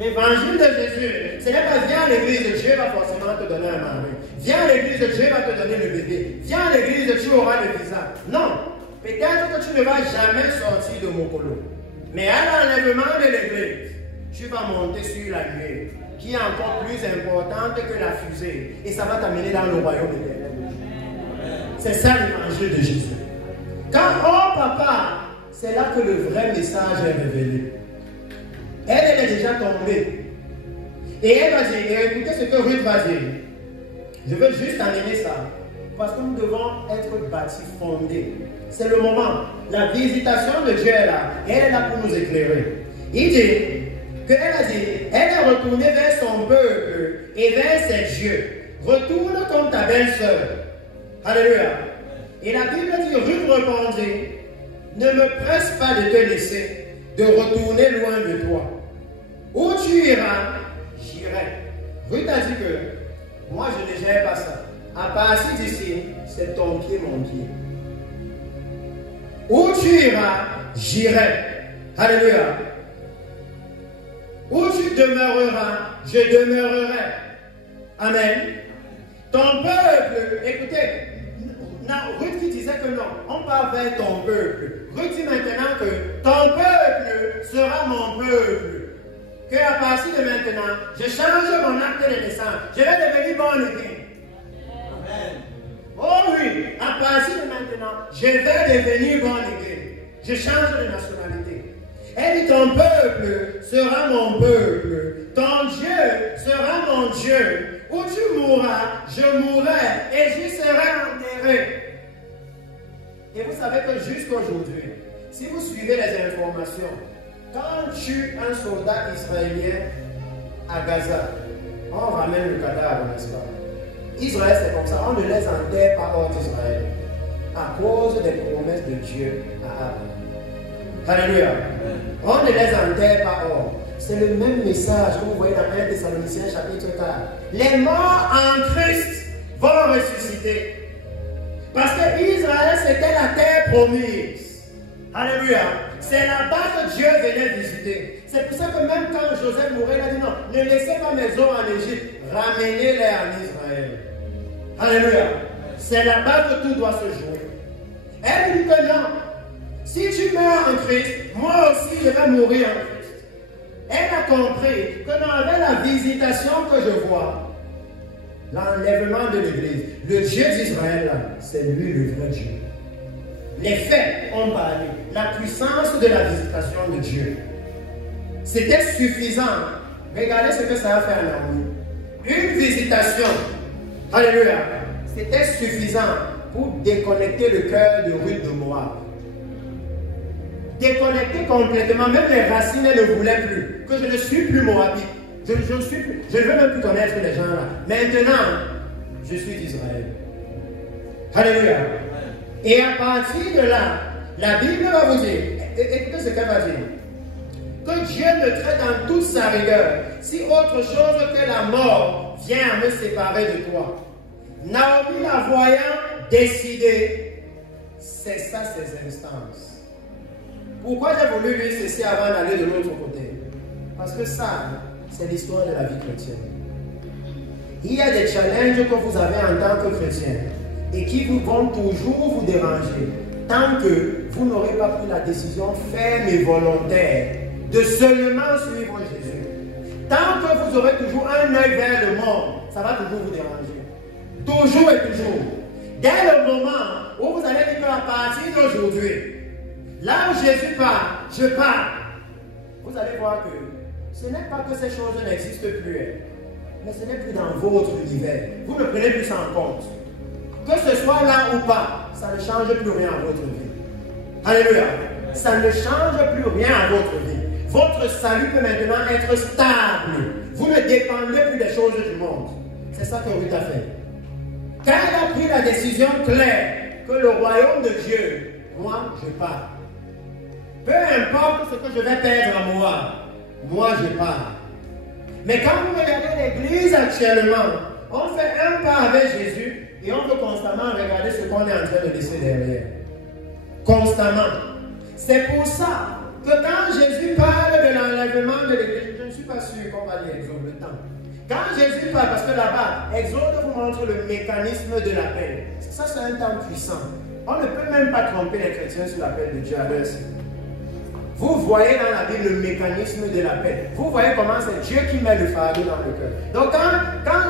L'évangile de Jésus, ce n'est pas viens à l'église, Dieu va forcément te donner un mari. Viens à l'église, Dieu va te donner le bébé. Viens à l'église, tu auras le visa. Non. Peut-être que tu ne vas jamais sortir de Mokolo. Mais à l'enlèvement de l'église, tu vas monter sur la nuée, qui est encore plus importante que la fusée. Et ça va t'amener dans le royaume éternel. C'est ça l'évangile de Jésus. Quand papa, c'est là que le vrai message est révélé. Elle est déjà tombée. Et elle va dire, et écoutez ce que Ruth va dire. Je veux juste amener ça. Parce que nous devons être bâtis, fondés. C'est le moment. La visitation de Dieu est là. Et elle est là pour nous éclairer. Il dit qu'elle a dit, elle est retournée vers son peuple et vers ses dieux. Retourne comme ta belle-sœur. Alléluia. Et la Bible dit, Ruth répondit, ne me presse pas de te laisser, de retourner loin de toi. Où tu iras, j'irai. Ruth a dit que moi je ne gère pas ça. À partir d'ici, c'est ton pied, mon pied. Où tu iras, j'irai. Alléluia. Où tu demeureras, je demeurerai. Amen. Ton peuple, écoutez, Ruth qui disait que non, on part vers ton peuple. Ruth dit maintenant que ton peuple sera mon peuple. Qu'à partir de maintenant, je change mon acte de naissance. Je vais devenir born again. Amen. Oh oui, à partir de maintenant, je vais devenir born again. Je change de nationalité. Elle dit, ton peuple sera mon peuple, ton Dieu sera mon Dieu. Où tu mourras, je mourrai et j'y serai enterré. Et vous savez que jusqu'à aujourd'hui, si vous suivez les informations, quand on tue un soldat israélien à Gaza, on ramène le cadavre, n'est-ce pas? Israël, c'est comme ça, on ne les enterre pas hors d'Israël, à cause des promesses de Dieu à Abraham. Alléluia. On ne les enterre pas hors. C'est le même message que vous voyez dans 1 Thessaloniciens chapitre 4. Les morts en Christ vont ressusciter. Parce que Israël, c'était la terre promise. Alléluia. C'est là-bas que Dieu venait visiter. C'est pour ça que même quand Joseph mourait, il a dit non, ne laissez pas mes os en Égypte, ramenez-les en Israël. Alléluia. C'est là-bas que tout doit se jouer. Elle dit que non, si tu meurs en Christ, moi aussi je vais mourir en Christ. Elle a compris que dans la visitation que je vois, l'enlèvement de l'Église, le Dieu d'Israël, c'est lui le vrai Dieu. Les faits ont parlé. La puissance de la visitation de Dieu. C'était suffisant. Regardez ce que ça a fait à Naomi. Une visitation. Alléluia. C'était suffisant pour déconnecter le cœur de Ruth de Moab. Déconnecter complètement. Même les racines ne voulaient plus. Que je ne suis plus moabite. Je ne veux même plus connaître les gens là. Maintenant, je suis d'Israël. Alléluia. Et à partir de là, la Bible va vous dire, écoutez ce qu'elle va dire, que Dieu me traite en toute sa rigueur, si autre chose que la mort vient à me séparer de toi. Naomi, la voyant décider, cessa ses instances. Pourquoi j'ai voulu lui cesser avant d'aller de l'autre côté? Parce que ça, c'est l'histoire de la vie chrétienne. Il y a des challenges que vous avez en tant que chrétien et qui vont toujours vous déranger tant que vous n'aurez pas pris la décision ferme et volontaire de seulement suivre Jésus. Tant que vous aurez toujours un œil vers le monde, ça va toujours vous déranger. Toujours et toujours. Dès le moment où vous allez dire qu'à partir d'aujourd'hui, là où Jésus part, je pars, vous allez voir que ce n'est pas que ces choses n'existent plus, mais ce n'est plus dans votre univers. Vous ne prenez plus ça en compte. Que ce soit là ou pas, ça ne change plus rien à votre vie. Alléluia. Ça ne change plus rien à votre vie. Votre salut peut maintenant être stable. Vous ne dépendez plus des choses du monde. C'est ça que Ruth a fait. Quand elle a pris la décision claire que le royaume de Dieu, moi, je pars. Peu importe ce que je vais perdre à moi je pars. Mais quand vous regardez l'église actuellement, on fait un pas avec Jésus et on peut constamment regarder ce qu'on est en train de laisser derrière. Constamment. C'est pour ça que quand Jésus parle de l'enlèvement de l'église, je ne suis pas sûr qu'on va lire Exode le temps. Quand Jésus parle, parce que là-bas, Exode vous montre le mécanisme de l'appel. Ça, c'est un temps puissant. On ne peut même pas tromper les chrétiens sur l'appel de Dieu à l'heure. Vous voyez dans la Bible le mécanisme de l'appel. Vous voyez comment c'est Dieu qui met le fardeau dans le cœur. Donc quand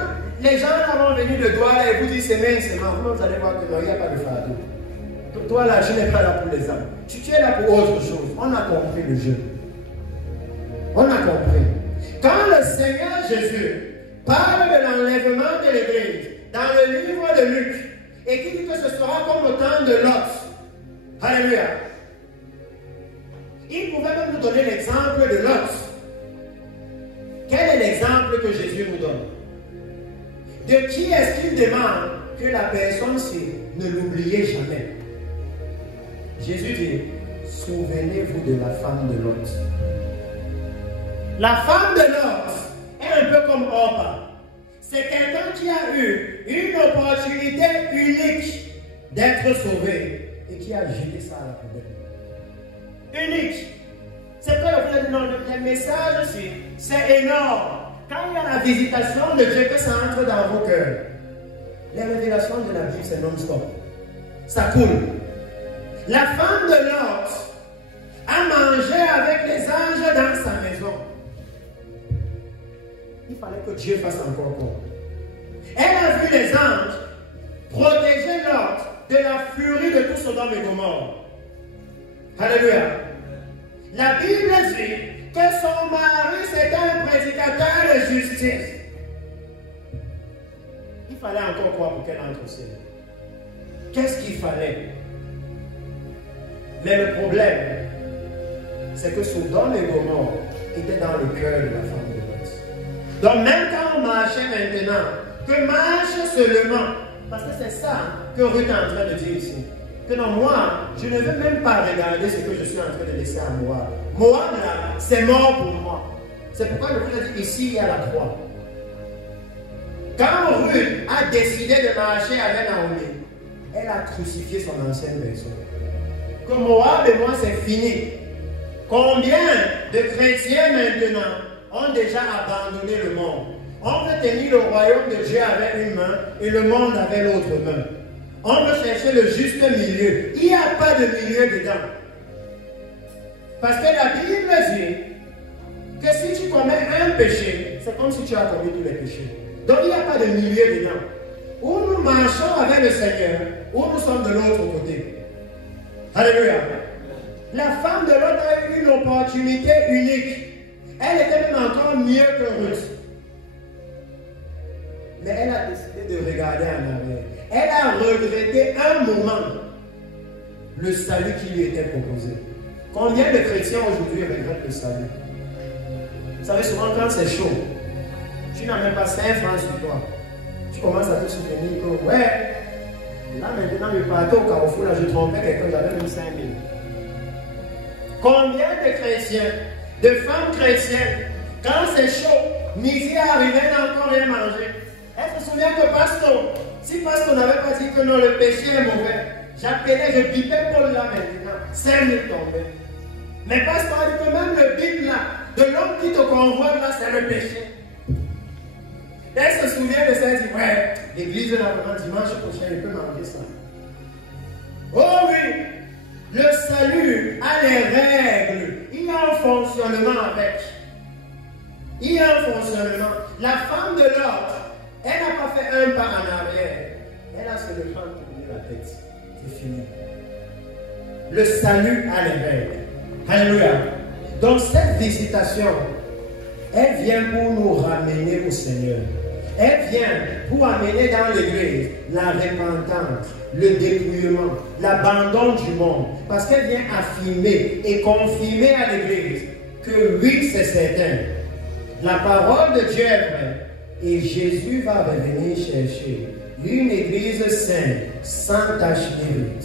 les gens vont venir de doigt et vous disent c'est mince, vous allez voir que non, il n'y a pas de fardeau. Toi là, tu n'es pas là pour les hommes. Tu es là pour autre chose. On a compris le jeu. On a compris. Quand le Seigneur Jésus parle de l'enlèvement de l'Église dans le livre de Luc et qui dit que ce sera comme au temps de Lot. Alléluia. Il pouvait même nous donner l'exemple de Lot. Quel est l'exemple que Jésus nous donne? De qui est-ce qu'il demande que la personne-ci ne l'oubliez jamais? Jésus dit, souvenez-vous de la femme de Lot. La femme de Lot est un peu comme Orpa. C'est quelqu'un qui a eu une opportunité unique d'être sauvé et qui a jeté ça à la poubelle. Unique. C'est vrai, vous avez dit, non, le message aussi, c'est énorme. Quand il y a la visitation de Dieu, que ça entre dans vos cœurs. Les révélations de la Bible, c'est non-stop. Ça coule. La femme de Lot a mangé avec les anges dans sa maison. Il fallait que Dieu fasse encore quoi? Elle a vu les anges protéger Lot de la furie de tout Sodome et Gomorrhe. Alléluia. La Bible dit que son mari c'était un prédicateur de justice. Il fallait encore quoi pour qu'elle entre au ciel? Qu'est-ce qu'il fallait? Mais le problème, c'est que Sodome et Gomorrhe étaient dans le cœur de la femme de Lot. Donc même quand on marchait maintenant, que marche seulement, parce que c'est ça que Ruth est en train de dire ici. Que non, moi, je ne veux même pas regarder ce que je suis en train de laisser à Moab. Moab, là, c'est mort pour moi. C'est pourquoi le Dieu a dit ici, il y a la croix. Quand Ruth a décidé de marcher avec Naomi, elle a crucifié son ancienne personne. Que Moab et moi, c'est fini. Combien de chrétiens maintenant ont déjà abandonné le monde? On veut tenir le royaume de Dieu avec une main et le monde avec l'autre main. On veut chercher le juste milieu. Il n'y a pas de milieu dedans. Parce que la Bible dit que si tu commets un péché, c'est comme si tu as commis tous les péchés. Donc il n'y a pas de milieu dedans. Ou nous marchons avec le Seigneur, ou nous sommes de l'autre côté. Alléluia. La femme de l'autre a eu une opportunité unique. Elle était même encore mieux que Ruth. Mais elle a décidé de regarder en arrière. Elle a regretté un moment le salut qui lui était proposé. Combien de chrétiens aujourd'hui regrettent le salut? Vous savez, souvent quand c'est chaud, tu n'as même pas 5 francs sur toi. Tu commences à te souvenir que, ouais, là maintenant je partais au carrefour, là je trompais quelqu'un, j'avais même 5 000. Combien de chrétiens, de femmes chrétiennes, quand c'est chaud, midi est arrivé, n'a encore rien mangé. Elle se souvient que pasteur, si pasteur n'avait pas dit que non, le péché est mauvais, j'appelais, je bipais Paul là maintenant, 5 000 tombés. Mais pasteur a dit que même le bip là, de l'homme qui te convoite là, c'est le péché. Elle se souvient de ça, elle dit, ouais, l'église là, vraiment, dimanche prochain, il peut manger ça. Oh oui, le salut a les règles, il y a un fonctionnement avec. Il y a un fonctionnement. La femme de l'autre, elle n'a pas fait un pas en arrière. Elle a seulement tourné la tête. C'est fini. Le salut a les règles. Alléluia. Donc cette visitation, elle vient pour nous ramener au Seigneur. Elle vient pour amener dans l'église la repentance, le dépouillement, l'abandon du monde. Parce qu'elle vient affirmer et confirmer à l'église que oui, c'est certain. La parole de Dieu est vraie. Et Jésus va revenir chercher une église sainte, sans tache mérite.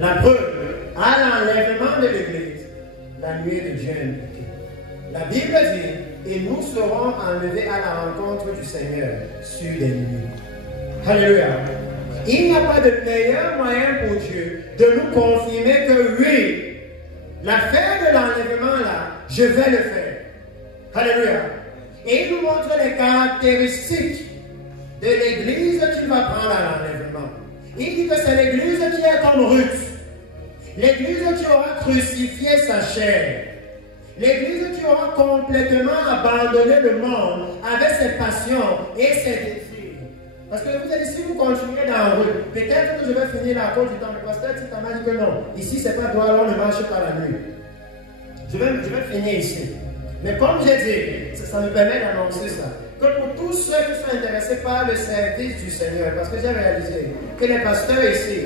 La preuve, à l'enlèvement de l'église, la nuée de Dieu est impliquée. La Bible dit, et nous serons enlevés à la rencontre du Seigneur sur des nuées. Alléluia. Il n'y a pas de meilleur moyen pour Dieu de nous confirmer que oui, l'affaire de l'enlèvement là, je vais le faire. Alléluia. Et il nous montre les caractéristiques de l'église qu'il va prendre à l'enlèvement. Il dit que c'est l'église qui est comme Ruth. L'église qui aura crucifié sa chair. L'église qui aura complètement abandonné le monde avec ses passions et ses désirs. Parce que vous allez, si vous continuez dans Ruth, peut-être que je vais finir la cause du temps. Le pasteur Tita m'a dit que non. Ici, c'est pas droit, on ne marche pas la nuit. Je vais finir ici. Mais comme j'ai dit, ça me permet d'annoncer ça. Que pour tous ceux qui sont intéressés par le service du Seigneur, parce que j'ai réalisé que les pasteurs ici,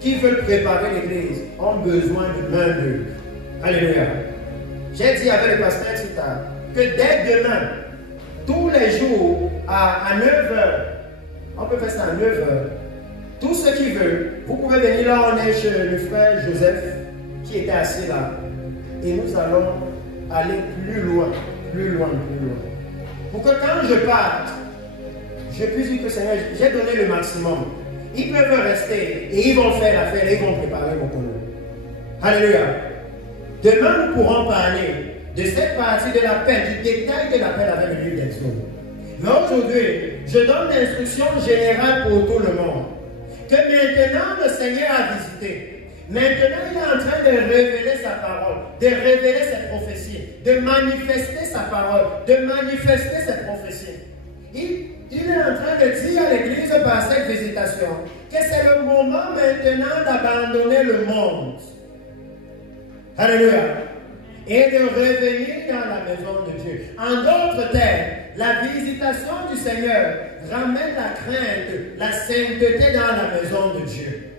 qui veulent préparer l'église, ont besoin de main-d'œuvre. Alléluia. J'ai dit avec le pasteur Tita que dès demain, tous les jours, à 9h, on peut faire ça à 9h, tous ceux qui veulent, vous pouvez venir là, on est chez le frère Joseph, qui était assis là, et nous allons aller plus loin, plus loin, plus loin. Pour que quand je parte, je puisse dire que Seigneur, j'ai donné le maximum. Ils peuvent rester et ils vont faire l'affaire et ils vont préparer mon boulot. Alléluia. Demain, nous pourrons parler de cette partie de l'appel, du détail de l'appel avec le livre d'Exode. Mais aujourd'hui, je donne l'instruction générale pour tout le monde. Que maintenant, le Seigneur a visité. Maintenant, il est en train de révéler sa parole, de révéler ses prophéties, de manifester sa parole, de manifester ses prophéties. Il est en train de dire à l'église par cette visitation que c'est le moment maintenant d'abandonner le monde. Alléluia. et de revenir dans la maison de Dieu. En d'autres termes, la visitation du Seigneur ramène la crainte, la sainteté dans la maison de Dieu.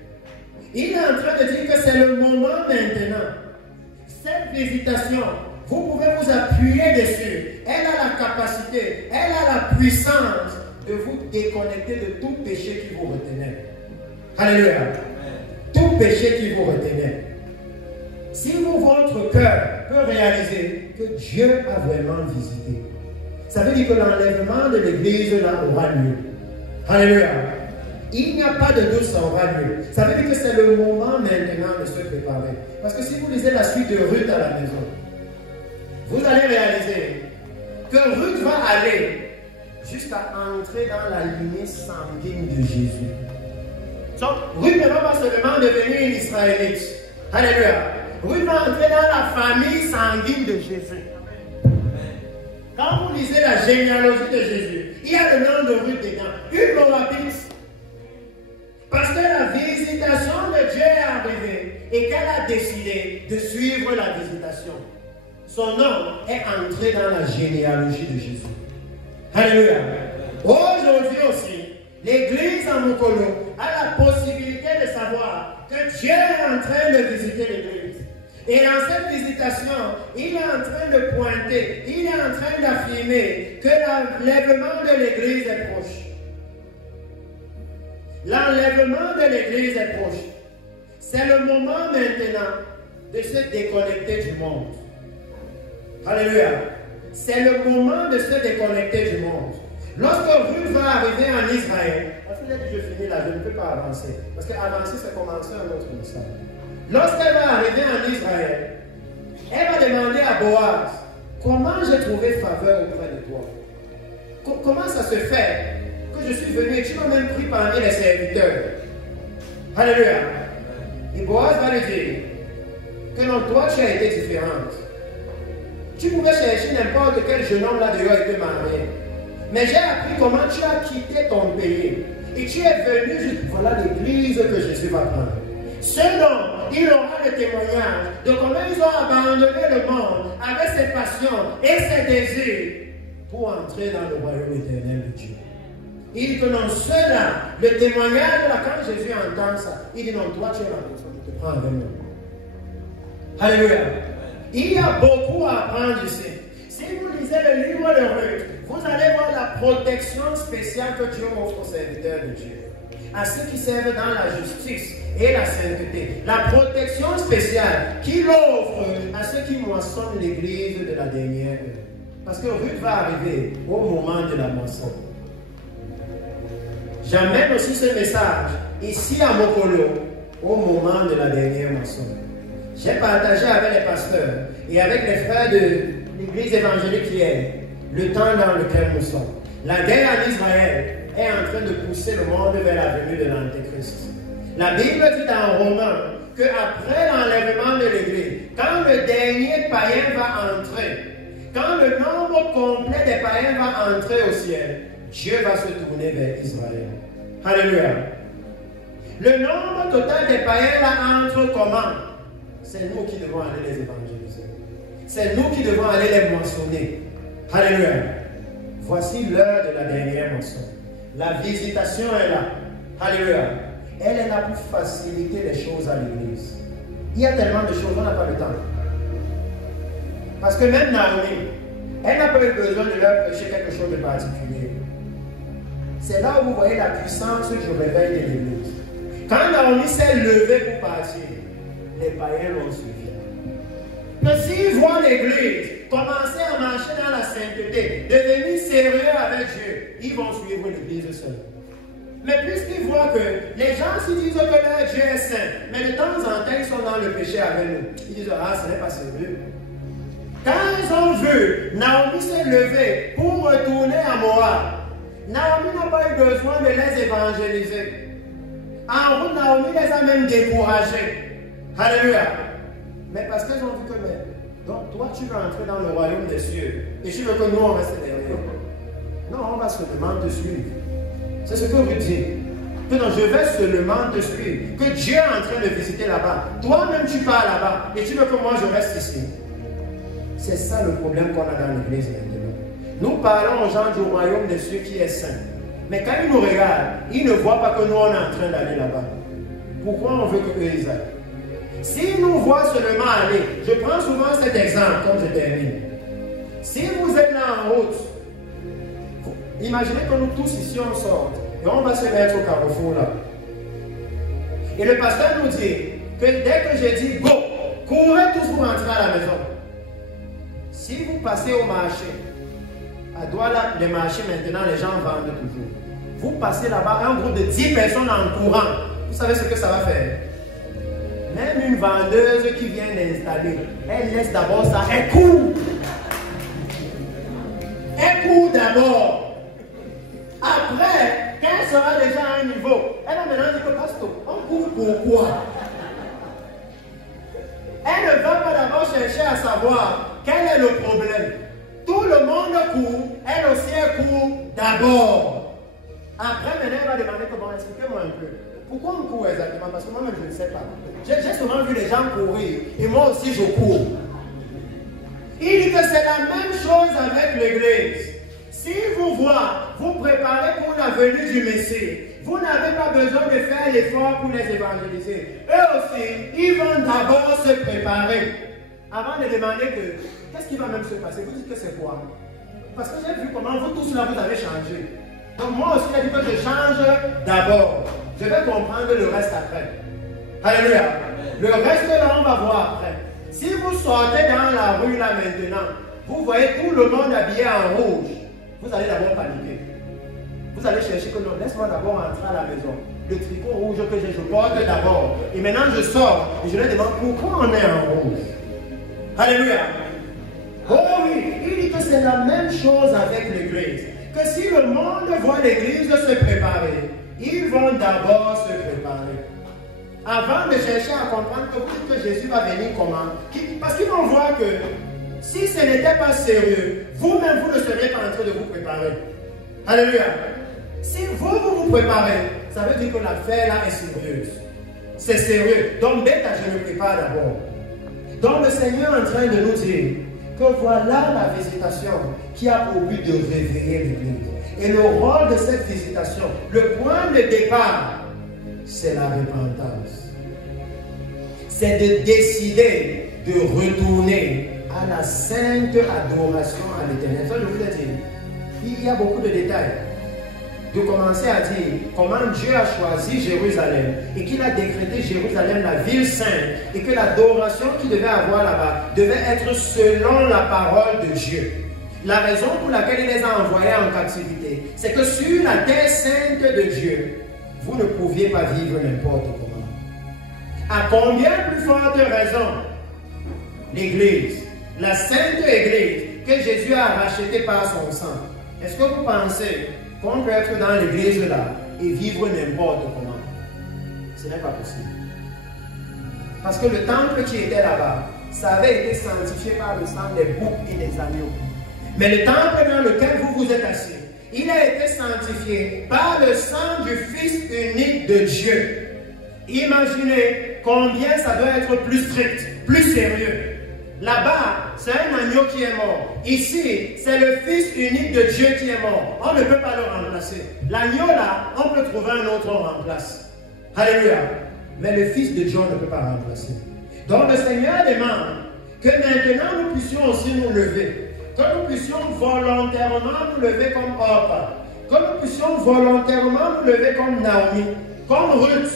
Il est en train de dire que c'est le moment maintenant. Cette visitation, vous pouvez vous appuyer dessus. Elle a la capacité, elle a la puissance de vous déconnecter de tout péché qui vous retenait. Alléluia. Tout péché qui vous retenait. Si votre cœur peut réaliser que Dieu a vraiment visité, ça veut dire que l'enlèvement de l'église là aura lieu. Alléluia. Il n'y a pas de doute, ça aura lieu. Ça veut dire que c'est le moment maintenant de se préparer. Parce que si vous lisez la suite de Ruth à la maison, vous allez réaliser que Ruth va aller jusqu'à entrer dans la lignée sanguine de Jésus. Donc, Ruth ne va pas seulement devenir une Israélite. Alléluia. Ruth va entrer dans la famille sanguine de Jésus. Quand vous lisez la généalogie de Jésus, il y a le nom de Ruth dedans, une Moabite. Parce que la visitation de Dieu est arrivée et qu'elle a décidé de suivre la visitation. Son nom est entré dans la généalogie de Jésus. Alléluia. Aujourd'hui aussi, l'église à Mokolo a la possibilité de savoir que Dieu est en train de visiter l'église. Et dans cette visitation, il est en train de pointer, il est en train d'affirmer que l'enlèvement de l'église est proche. L'enlèvement de l'église est proche. C'est le moment maintenant de se déconnecter du monde. Alléluia. C'est le moment de se déconnecter du monde. Lorsque Ruth va arriver en Israël, parce que je finis là, je ne peux pas avancer. Parce qu'avancer, c'est commencer un autre message. Lorsqu'elle va arriver en Israël, elle va demander à Boaz, comment j'ai trouvé faveur auprès de toi? Comment ça se fait que je suis venu et tu m'as même pris parmi les serviteurs? Alléluia. Et Boaz va lui dire que non, toi tu as été différente. Tu pouvais chercher n'importe quel jeune homme là dehors et te marier. Mais j'ai appris comment tu as quitté ton pays. Et tu es venu, voilà l'église que Jésus va prendre. Selon, il aura le témoignage de comment ils ont abandonné le monde avec ses passions et ses désirs pour entrer dans le royaume éternel de Dieu. Il dit que non, cela, le témoignage, là, quand Jésus entend ça, il dit non, toi tu es la personne, je te prends avec moi. Alléluia. Il y a beaucoup à apprendre ici. Si vous lisez le livre de Ruth, vous allez voir la protection spéciale que Dieu offre aux serviteurs de Dieu. À ceux qui servent dans la justice et la sainteté. La protection spéciale qu'il offre à ceux qui moissonnent l'église de la dernière heure. Parce que Ruth va arriver au moment de la moisson. J'amène aussi ce message ici à Mokolo au moment de la dernière moisson. J'ai partagé avec les pasteurs et avec les frères de l'église évangélique hier le temps dans lequel nous sommes. La guerre en Israël est en train de pousser le monde vers la venue de l'Antéchrist. La Bible dit dans Romains qu'après l'enlèvement de l'église, quand le dernier païen va entrer, quand le nombre complet des païens va entrer au ciel, Dieu va se tourner vers Israël. Alléluia. Le nombre total des païens là entre comment? C'est nous qui devons aller les évangéliser. C'est nous qui devons aller les moissonner. Alléluia. Voici l'heure de la dernière moisson. La visitation est là. Alléluia. Elle est là pour faciliter les choses à l'église. Il y a tellement de choses, on n'a pas le temps. Parce que même Naomi, elle n'a pas eu besoin de leur prêcher quelque chose de particulier. C'est là où vous voyez la puissance du réveil de l'église. Quand Naomi s'est levée pour partir, les païens l'ont suivi. Mais s'ils voient l'église commencer à marcher dans la sainteté, devenir sérieux avec Dieu, ils vont suivre l'église seule. Mais puisqu'ils voient que les gens se disent que leur Dieu est saint, mais de temps en temps ils sont dans le péché avec nous, ils disent ah, ce n'est pas sérieux. Quand ils ont vu Naomi se lever pour retourner à Moab, Naomi n'a pas eu besoin de les évangéliser. En route, Naomi les a même découragés. Alléluia. Mais parce qu'ils ont vu que, mais, donc toi tu veux entrer dans le royaume des cieux et tu veux que nous on reste derrière. Non, on va seulement te suivre. C'est ce que vous dites. Que non, je vais seulement te suivre. Que Dieu est en train de visiter là-bas. Toi-même tu pars là-bas et tu veux que moi je reste ici. C'est ça le problème qu'on a dans l'église maintenant. Nous parlons aux gens du royaume de ceux qui est saint. Mais quand ils nous regardent, ils ne voient pas que nous, on est en train d'aller là-bas. Pourquoi on veut qu'eux, ils aillent? S'ils nous voient seulement aller, je prends souvent cet exemple, comme je termine. Si vous êtes là en route, imaginez que nous tous ici, on sorte, et on va se mettre au carrefour là. Et le pasteur nous dit que dès que j'ai dit go, courez tous pour rentrer à la maison. Si vous passez au marché, à Douala, les marchés maintenant, les gens vendent toujours. Vous passez là-bas, un groupe de 10 personnes en courant. Vous savez ce que ça va faire? Même une vendeuse qui vient d'installer, elle laisse d'abord ça, elle court. Elle court d'abord. Après, quand elle sera déjà à un niveau, elle va maintenant dire que pasteur, on court pourquoi? Elle ne va pas d'abord chercher à savoir quel est le problème. Tout le monde court, elle aussi elle court d'abord. Après, maintenant, elle va demander comment, expliquez-moi un peu. Pourquoi on court exactement? Parce que moi-même, je ne sais pas. J'ai souvent vu les gens courir, et moi aussi, je cours. Il dit que c'est la même chose avec l'église. Si vous voient, vous préparez pour la venue du Messie, vous n'avez pas besoin de faire l'effort pour les évangéliser. Eux aussi, ils vont d'abord se préparer. Avant de demander que, qu'est-ce qui va même se passer? Vous dites que c'est quoi? Parce que j'ai vu comment vous tous là, vous avez changé. Donc moi aussi, il a dit que je change d'abord. Je vais comprendre le reste après. Alléluia. Le reste là, on va voir après. Si vous sortez dans la rue là maintenant, vous voyez tout le monde habillé en rouge, vous allez d'abord paniquer. Vous allez chercher que non, laisse-moi d'abord entrer à la maison. Le tricot rouge que je porte d'abord. Et maintenant je sors et je leur demande pourquoi on est en rouge. Alléluia. Oh oui, il dit que c'est la même chose avec l'église. Que si le monde voit l'église se préparer, ils vont d'abord se préparer. Avant de chercher à comprendre que vous dites que Jésus va venir comment. Parce qu'ils vont voir que si ce n'était pas sérieux, vous-même vous ne seriez pas en train de vous préparer. Alléluia. Si vous préparez, ça veut dire que l'affaire là est sérieuse. C'est sérieux. Donc dès que je me prépare d'abord. Donc le Seigneur est en train de nous dire que voilà la visitation qui a pour but de réveiller l'Église. Et le rôle de cette visitation, le point de départ, c'est la repentance. C'est de décider de retourner à la sainte adoration à l'Éternel. Ça, je vous ai dit, il y a beaucoup de détails. De commencer à dire comment Dieu a choisi Jérusalem et qu'il a décrété Jérusalem la ville sainte et que l'adoration qu'il devait avoir là-bas devait être selon la parole de Dieu. La raison pour laquelle il les a envoyés en captivité, c'est que sur la terre sainte de Dieu, vous ne pouviez pas vivre n'importe comment. À combien plus forte raison l'Église, la sainte Église que Jésus a rachetée par son sang. Est-ce que vous pensez qu'on peut être dans l'église là et vivre n'importe comment? Ce n'est pas possible. Parce que le temple qui était là-bas, ça avait été sanctifié par le sang des boucs et des agneaux. Mais le temple dans lequel vous vous êtes assis, il a été sanctifié par le sang du Fils unique de Dieu. Imaginez combien ça doit être plus strict, plus sérieux. Là-bas, c'est un agneau qui est mort. Ici, c'est le Fils unique de Dieu qui est mort. On ne peut pas le remplacer. L'agneau là, on peut trouver un autre, on remplace. Alléluia. Mais le Fils de Dieu, on ne peut pas remplacer. Donc le Seigneur demande que maintenant nous puissions aussi nous lever. Que nous puissions volontairement nous lever comme Orpa. Que nous puissions volontairement nous lever comme Naomi, comme Ruth.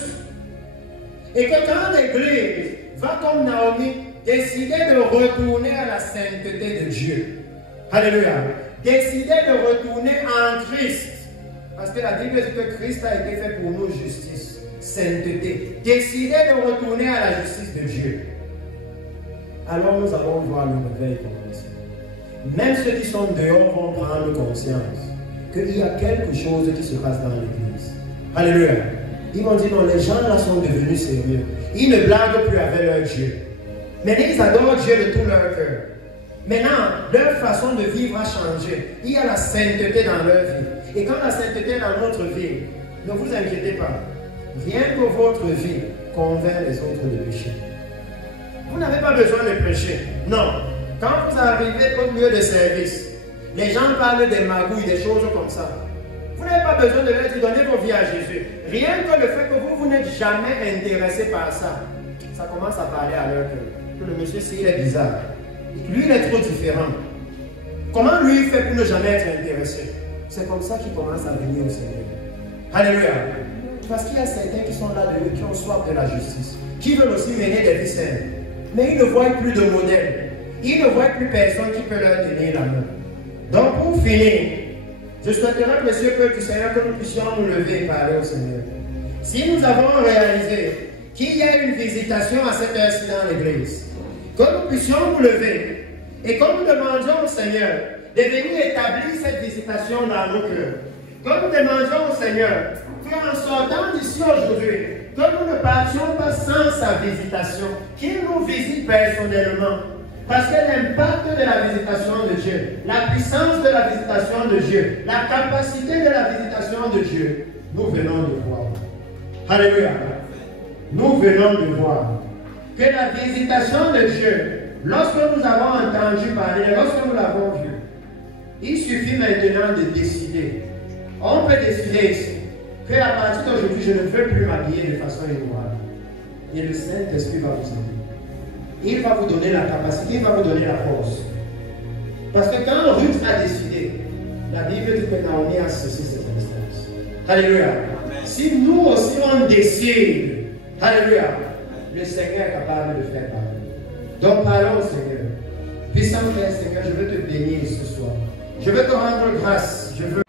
Et que quand l'Église va comme Naomi, décider de retourner à la sainteté de Dieu. Alléluia. Décider de retourner en Christ. Parce que la Bible dit que Christ a été fait pour nous justice, sainteté. Décider de retourner à la justice de Dieu. Alors nous allons voir le réveil commencer. Même ceux qui sont dehors vont prendre conscience qu'il y a quelque chose qui se passe dans l'Église. Alléluia. Ils vont dire non, les gens là sont devenus sérieux. Ils ne blaguent plus avec leur Dieu. Maintenant, ils adorent Dieu de tout leur cœur. Maintenant, leur façon de vivre a changé. Il y a la sainteté dans leur vie. Et quand la sainteté est dans notre vie, ne vous inquiétez pas. Rien que votre vie convainc les autres de pécher. Vous n'avez pas besoin de prêcher. Non. Quand vous arrivez au lieu de service, les gens parlent des magouilles, des choses comme ça. Vous n'avez pas besoin de leur dire donnez vos vies à Jésus. Rien que le fait que vous n'êtes jamais intéressé par ça, ça commence à parler à leur cœur. Que le monsieur, s'il est bizarre, lui, il est trop différent. Comment lui il fait pour ne jamais être intéressé? C'est comme ça qu'il commence à venir au Seigneur. Alléluia. Parce qu'il y a certains qui sont là, qui ont soif de la justice, qui veulent aussi mener des vies saines. Mais ils ne voient plus de modèle. Ils ne voient plus personne qui peut leur tenir la main. Donc pour finir, je souhaiterais, Monsieur Peuple du Seigneur, que nous puissions nous lever et parler au Seigneur. Si nous avons réalisé qu'il y a une visitation à cette heure-ci dans l'église, que nous puissions nous lever et que nous demandions au Seigneur de venir établir cette visitation dans nos cœurs. Que nous demandions au Seigneur qu'en sortant d'ici aujourd'hui, que nous ne partions pas sans sa visitation, qu'il nous visite personnellement. Parce que l'impact de la visitation de Dieu, la puissance de la visitation de Dieu, la capacité de la visitation de Dieu, nous venons de voir. Alléluia. Nous venons de voir que la visitation de Dieu, lorsque nous avons entendu parler, lorsque nous l'avons vu, il suffit maintenant de décider. On peut décider ici qu'à partir d'aujourd'hui, je ne veux plus m'habiller de façon immorale. Et le Saint-Esprit va vous aider. Il va vous donner la capacité, il va vous donner la force. Parce que quand Ruth a décidé, la Bible dit que Naomi a cessé cette instance. Alléluia. Si nous aussi on décide, alléluia, le Seigneur est capable de faire pareil. Donc parlons au Seigneur. Puissant Père, Seigneur, je veux te bénir ce soir. Je veux te rendre grâce. Je veux